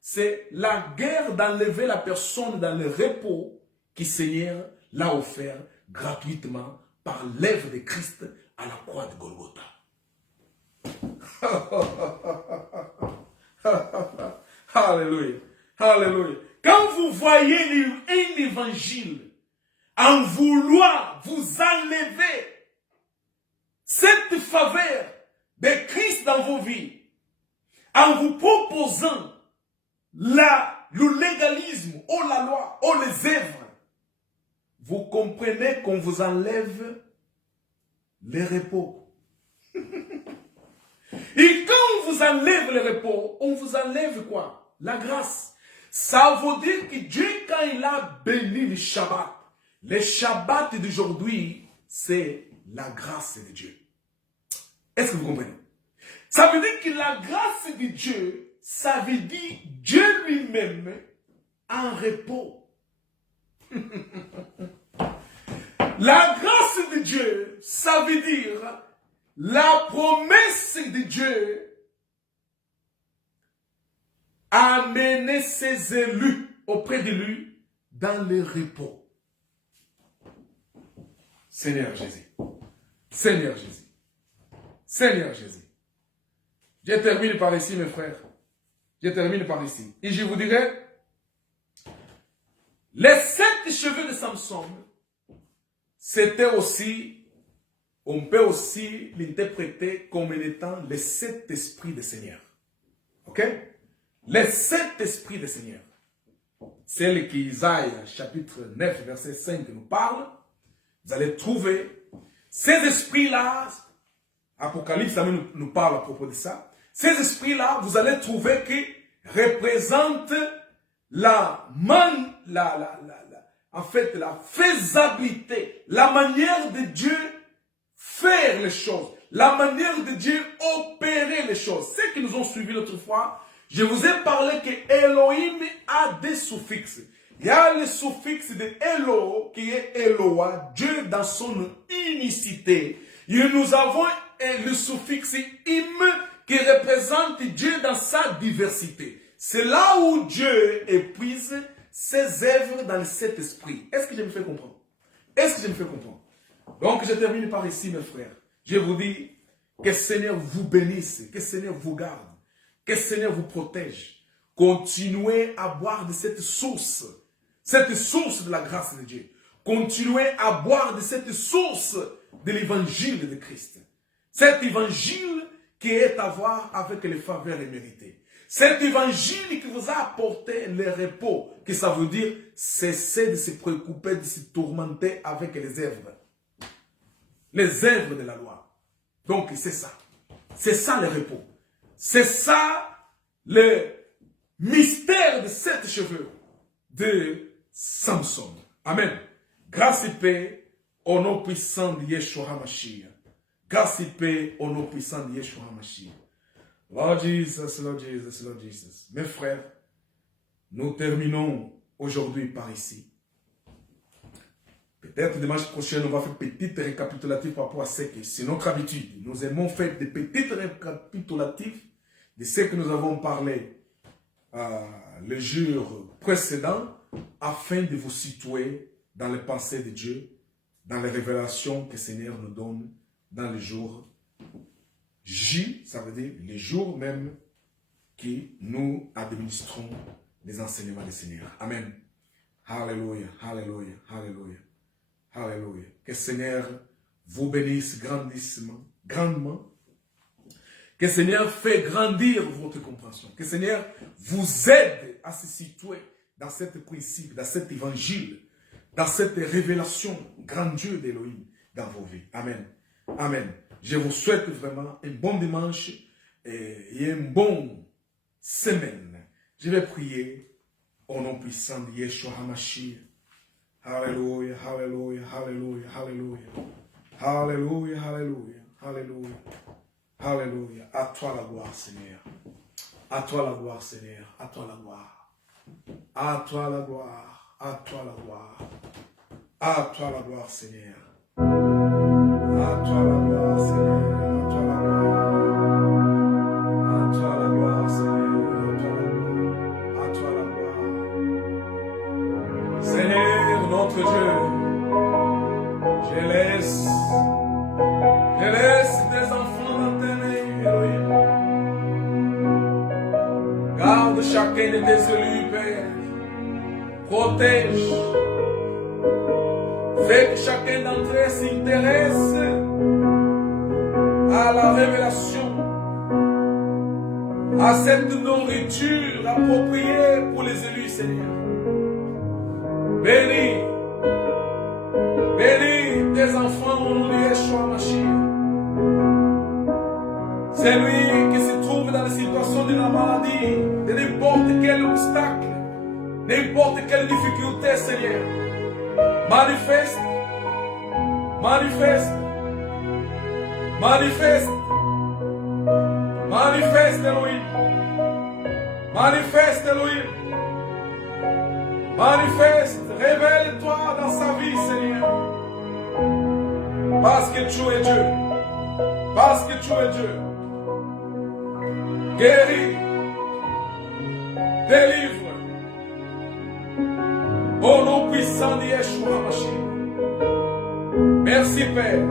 c'est la guerre d'enlever la personne dans le repos que Seigneur l'a offert gratuitement par l'œuvre de Christ à la croix de Golgotha. Alléluia. Alléluia. Quand vous voyez un évangile en vouloir vous enlever cette faveur de Christ dans vos vies, en vous proposant le légalisme, ou la loi, ou les œuvres, vous comprenez qu'on vous enlève le repos. Et quand on vous enlève le repos, on vous enlève quoi? La grâce. Ça veut dire que Dieu, quand il a béni le Shabbat d'aujourd'hui, c'est la grâce de Dieu. Est-ce que vous comprenez? Ça veut dire que la grâce de Dieu, ça veut dire Dieu lui-même en repos. La grâce de Dieu, ça veut dire la promesse de Dieu a amené ses élus auprès de lui dans le repos. Seigneur Jésus. Seigneur Jésus. Seigneur Jésus. Je termine par ici, mes frères. Je termine par ici. Et je vous dirai, les 7 cheveux de Samson, c'était aussi, on peut aussi l'interpréter comme étant les 7 esprits du Seigneur. Ok? Les 7 esprits du Seigneur. Celle qu'Isaïe, chapitre 9, verset 5, nous parle. Vous allez trouver ces esprits-là. Apocalypse nous parle à propos de ça. Ces esprits-là, vous allez trouver qu'ils représentent en fait, la faisabilité, la manière de Dieu faire les choses, la manière de Dieu opérer les choses. Ceux qui nous ont suivis l'autre fois, je vous ai parlé que Elohim a des suffixes. Il y a le suffixe de Elo, qui est Eloah, Dieu dans son unicité. Et nous avons le suffixe Im, qui représente Dieu dans sa diversité. C'est là où Dieu épuise ses œuvres dans le Saint-Esprit. Est-ce que je me fais comprendre? Est-ce que je me fais comprendre? Donc, je termine par ici, mes frères. Je vous dis que le Seigneur vous bénisse, que le Seigneur vous garde, que le Seigneur vous protège. Continuez à boire de cette source de la grâce de Dieu. Continuez à boire de cette source de l'évangile de Christ. Cet évangile qui est à voir avec les faveurs méritées. Cet évangile qui vous a apporté le repos, que ça veut dire cesser de se préoccuper, de se tourmenter avec les œuvres. Les œuvres de la loi. Donc c'est ça. C'est ça le repos. C'est ça le mystère de 7 cheveux de Samson. Amen. Grâce et paix au nom puissant de Yeshua HaMashiach. Grâce et paix au nom puissant de Yeshua HaMashiach. Lord Jesus, Lord Jesus, Lord Jesus. Mes frères, nous terminons aujourd'hui par ici. Peut-être dimanche prochain, on va faire une petite récapitulative par rapport à ce que c'est notre habitude. Nous aimons faire des petites récapitulatives de ce que nous avons parlé le jour précédent, afin de vous situer dans les pensées de Dieu, dans les révélations que le Seigneur nous donne dans les jours J, ça veut dire les jours même que nous administrons les enseignements du Seigneur. Amen. Alléluia, alléluia, alléluia, alléluia. Que le Seigneur vous bénisse grandement. Que le Seigneur fait grandir votre compréhension. Que le Seigneur vous aide à se situer dans cet principe, dans cet évangile, dans cette révélation grandiose d'Élohim dans vos vies. Amen. Amen. Je vous souhaite vraiment un bon dimanche et une bonne semaine. Je vais prier au nom puissant de Yeshua HaMashiach. Alléluia, alléluia, alléluia, alléluia. Alléluia, alléluia, alléluia. Alléluia. À toi la gloire, Seigneur. À toi la gloire, Seigneur. À toi la gloire. À toi la gloire. À toi la gloire. À toi la gloire, Seigneur. À toi la gloire, Seigneur. À toi la gloire. À toi la gloire, Seigneur. À toi la gloire. Seigneur, notre Dieu, je laisse des enfants dans tes mains, Elohim. Garde chacun de tes élus, Père. Protège. Fais que chacun d'entre eux s'intéresse à la révélation, à cette nourriture appropriée pour les élus, Seigneur. Bénis tes enfants au nom de Yeshua HaMashiach. C'est lui qui se trouve dans la situation de la maladie, de n'importe quel obstacle, n'importe quelle difficulté, Seigneur. Manifeste, manifeste, manifeste, manifeste, Elohim. Manifeste, Elohim. Manifeste, révèle-toi dans sa vie, Seigneur. Parce que tu es Dieu. Parce que tu es Dieu. Guéris, délivre. Au nom puissant de Yeshua HaMashiach. Merci, Père.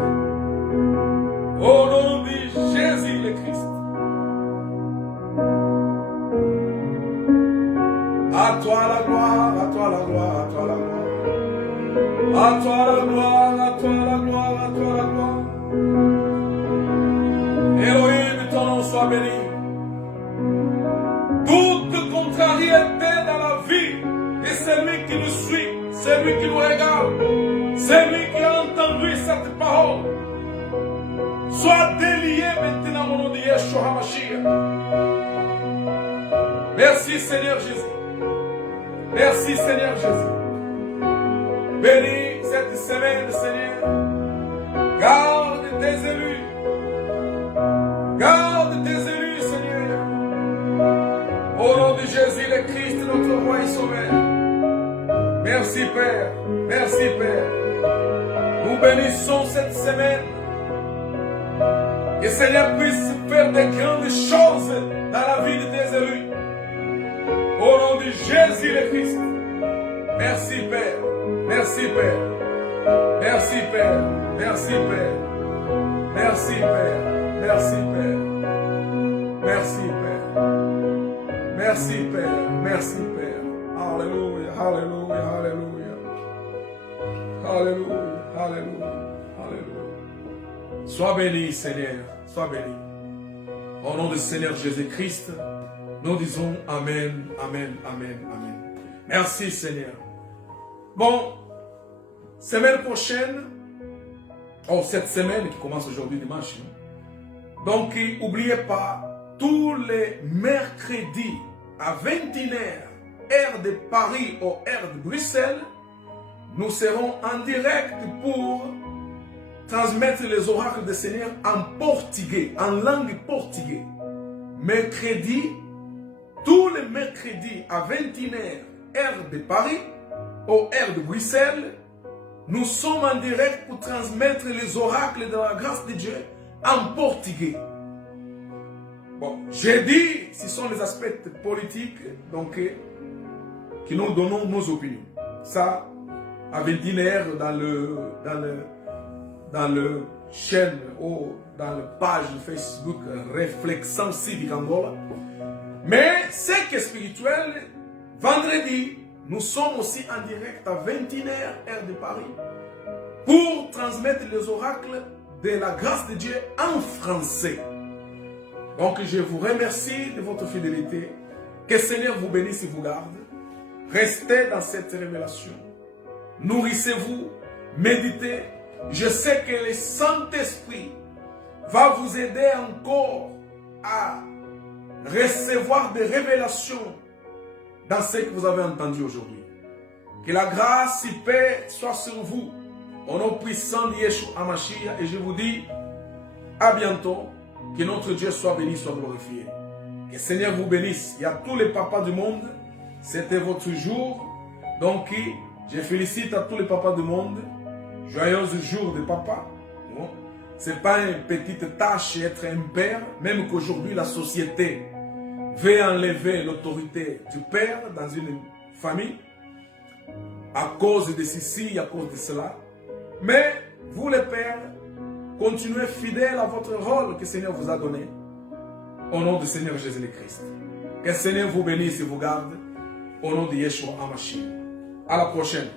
Au nom de Jésus le Christ. À toi la gloire, à toi la gloire, à toi la gloire. À toi la gloire, à toi la gloire, à toi la gloire. Elohim, ton nom soit béni. Toute contrariété dans la vie de celui qui nous suit, celui qui nous regarde, celui qui a entendu cette parole, soit délié maintenant au nom de Yeshua HaMashiach. Merci Seigneur Jésus. Merci Seigneur Jésus. Bénis cette semaine, Seigneur. Garde tes élus. Garde tes élus, Seigneur. Au nom de Jésus le Christ, notre roi et sauveur. Merci Père. Merci Père. Nous bénissons cette semaine. Que Seigneur puisse faire de grandes choses dans la vie de tes élus. Au nom de Jésus le Christ. Merci Père. Merci Père. Merci Père. Merci Père. Merci Père. Merci Père. Merci Père. Merci Père. Merci Père. Alléluia. Alléluia. Alléluia. Alléluia. Alléluia. Alléluia. Sois béni, Seigneur. Sois béni. Au nom du Seigneur Jésus-Christ, nous disons Amen, Amen, Amen, Amen. Merci, Seigneur. Bon, semaine prochaine, cette semaine qui commence aujourd'hui dimanche. Donc, n'oubliez pas, tous les mercredis à 21h, heure de Paris ou heure de Bruxelles, nous serons en direct pour transmettre les oracles du Seigneur en portugais, en langue portugaise. Mercredi, tous les mercredis à 21h, heure de Paris ou heure de Bruxelles, nous sommes en direct pour transmettre les oracles de la grâce de Dieu en portugais. Bon, j'ai dit, ce sont les aspects politiques, donc, que nous donnons nos opinions. Ça, à 21h dans le chaîne ou dans la page Facebook Réflexion Civique Angola. Mais c'est que spirituel, vendredi, nous sommes aussi en direct à 21h heure de Paris pour transmettre les oracles de la grâce de Dieu en français. Donc je vous remercie de votre fidélité. Que le Seigneur vous bénisse et vous garde. Restez dans cette révélation. Nourrissez-vous, méditez. Je sais que le Saint-Esprit va vous aider encore à recevoir des révélations dans ce que vous avez entendu aujourd'hui. Que la grâce et paix soient sur vous. Au nom puissant de Yeshua HaMashiach. Et je vous dis à bientôt. Que notre Dieu soit béni, soit glorifié. Que le Seigneur vous bénisse. Il y a tous les papas du monde. C'était votre jour. Donc, je félicite à tous les papas du monde. Joyeux jour de papa. Bon. Ce n'est pas une petite tâche être un père. Même qu'aujourd'hui, la société veut enlever l'autorité du père dans une famille. À cause de ceci, à cause de cela. Mais vous les pères, continuez fidèles à votre rôle que le Seigneur vous a donné. Au nom du Seigneur Jésus-Christ. Que le Seigneur vous bénisse et vous garde. Au nom de Yeshua HaMashiach. À la prochaine.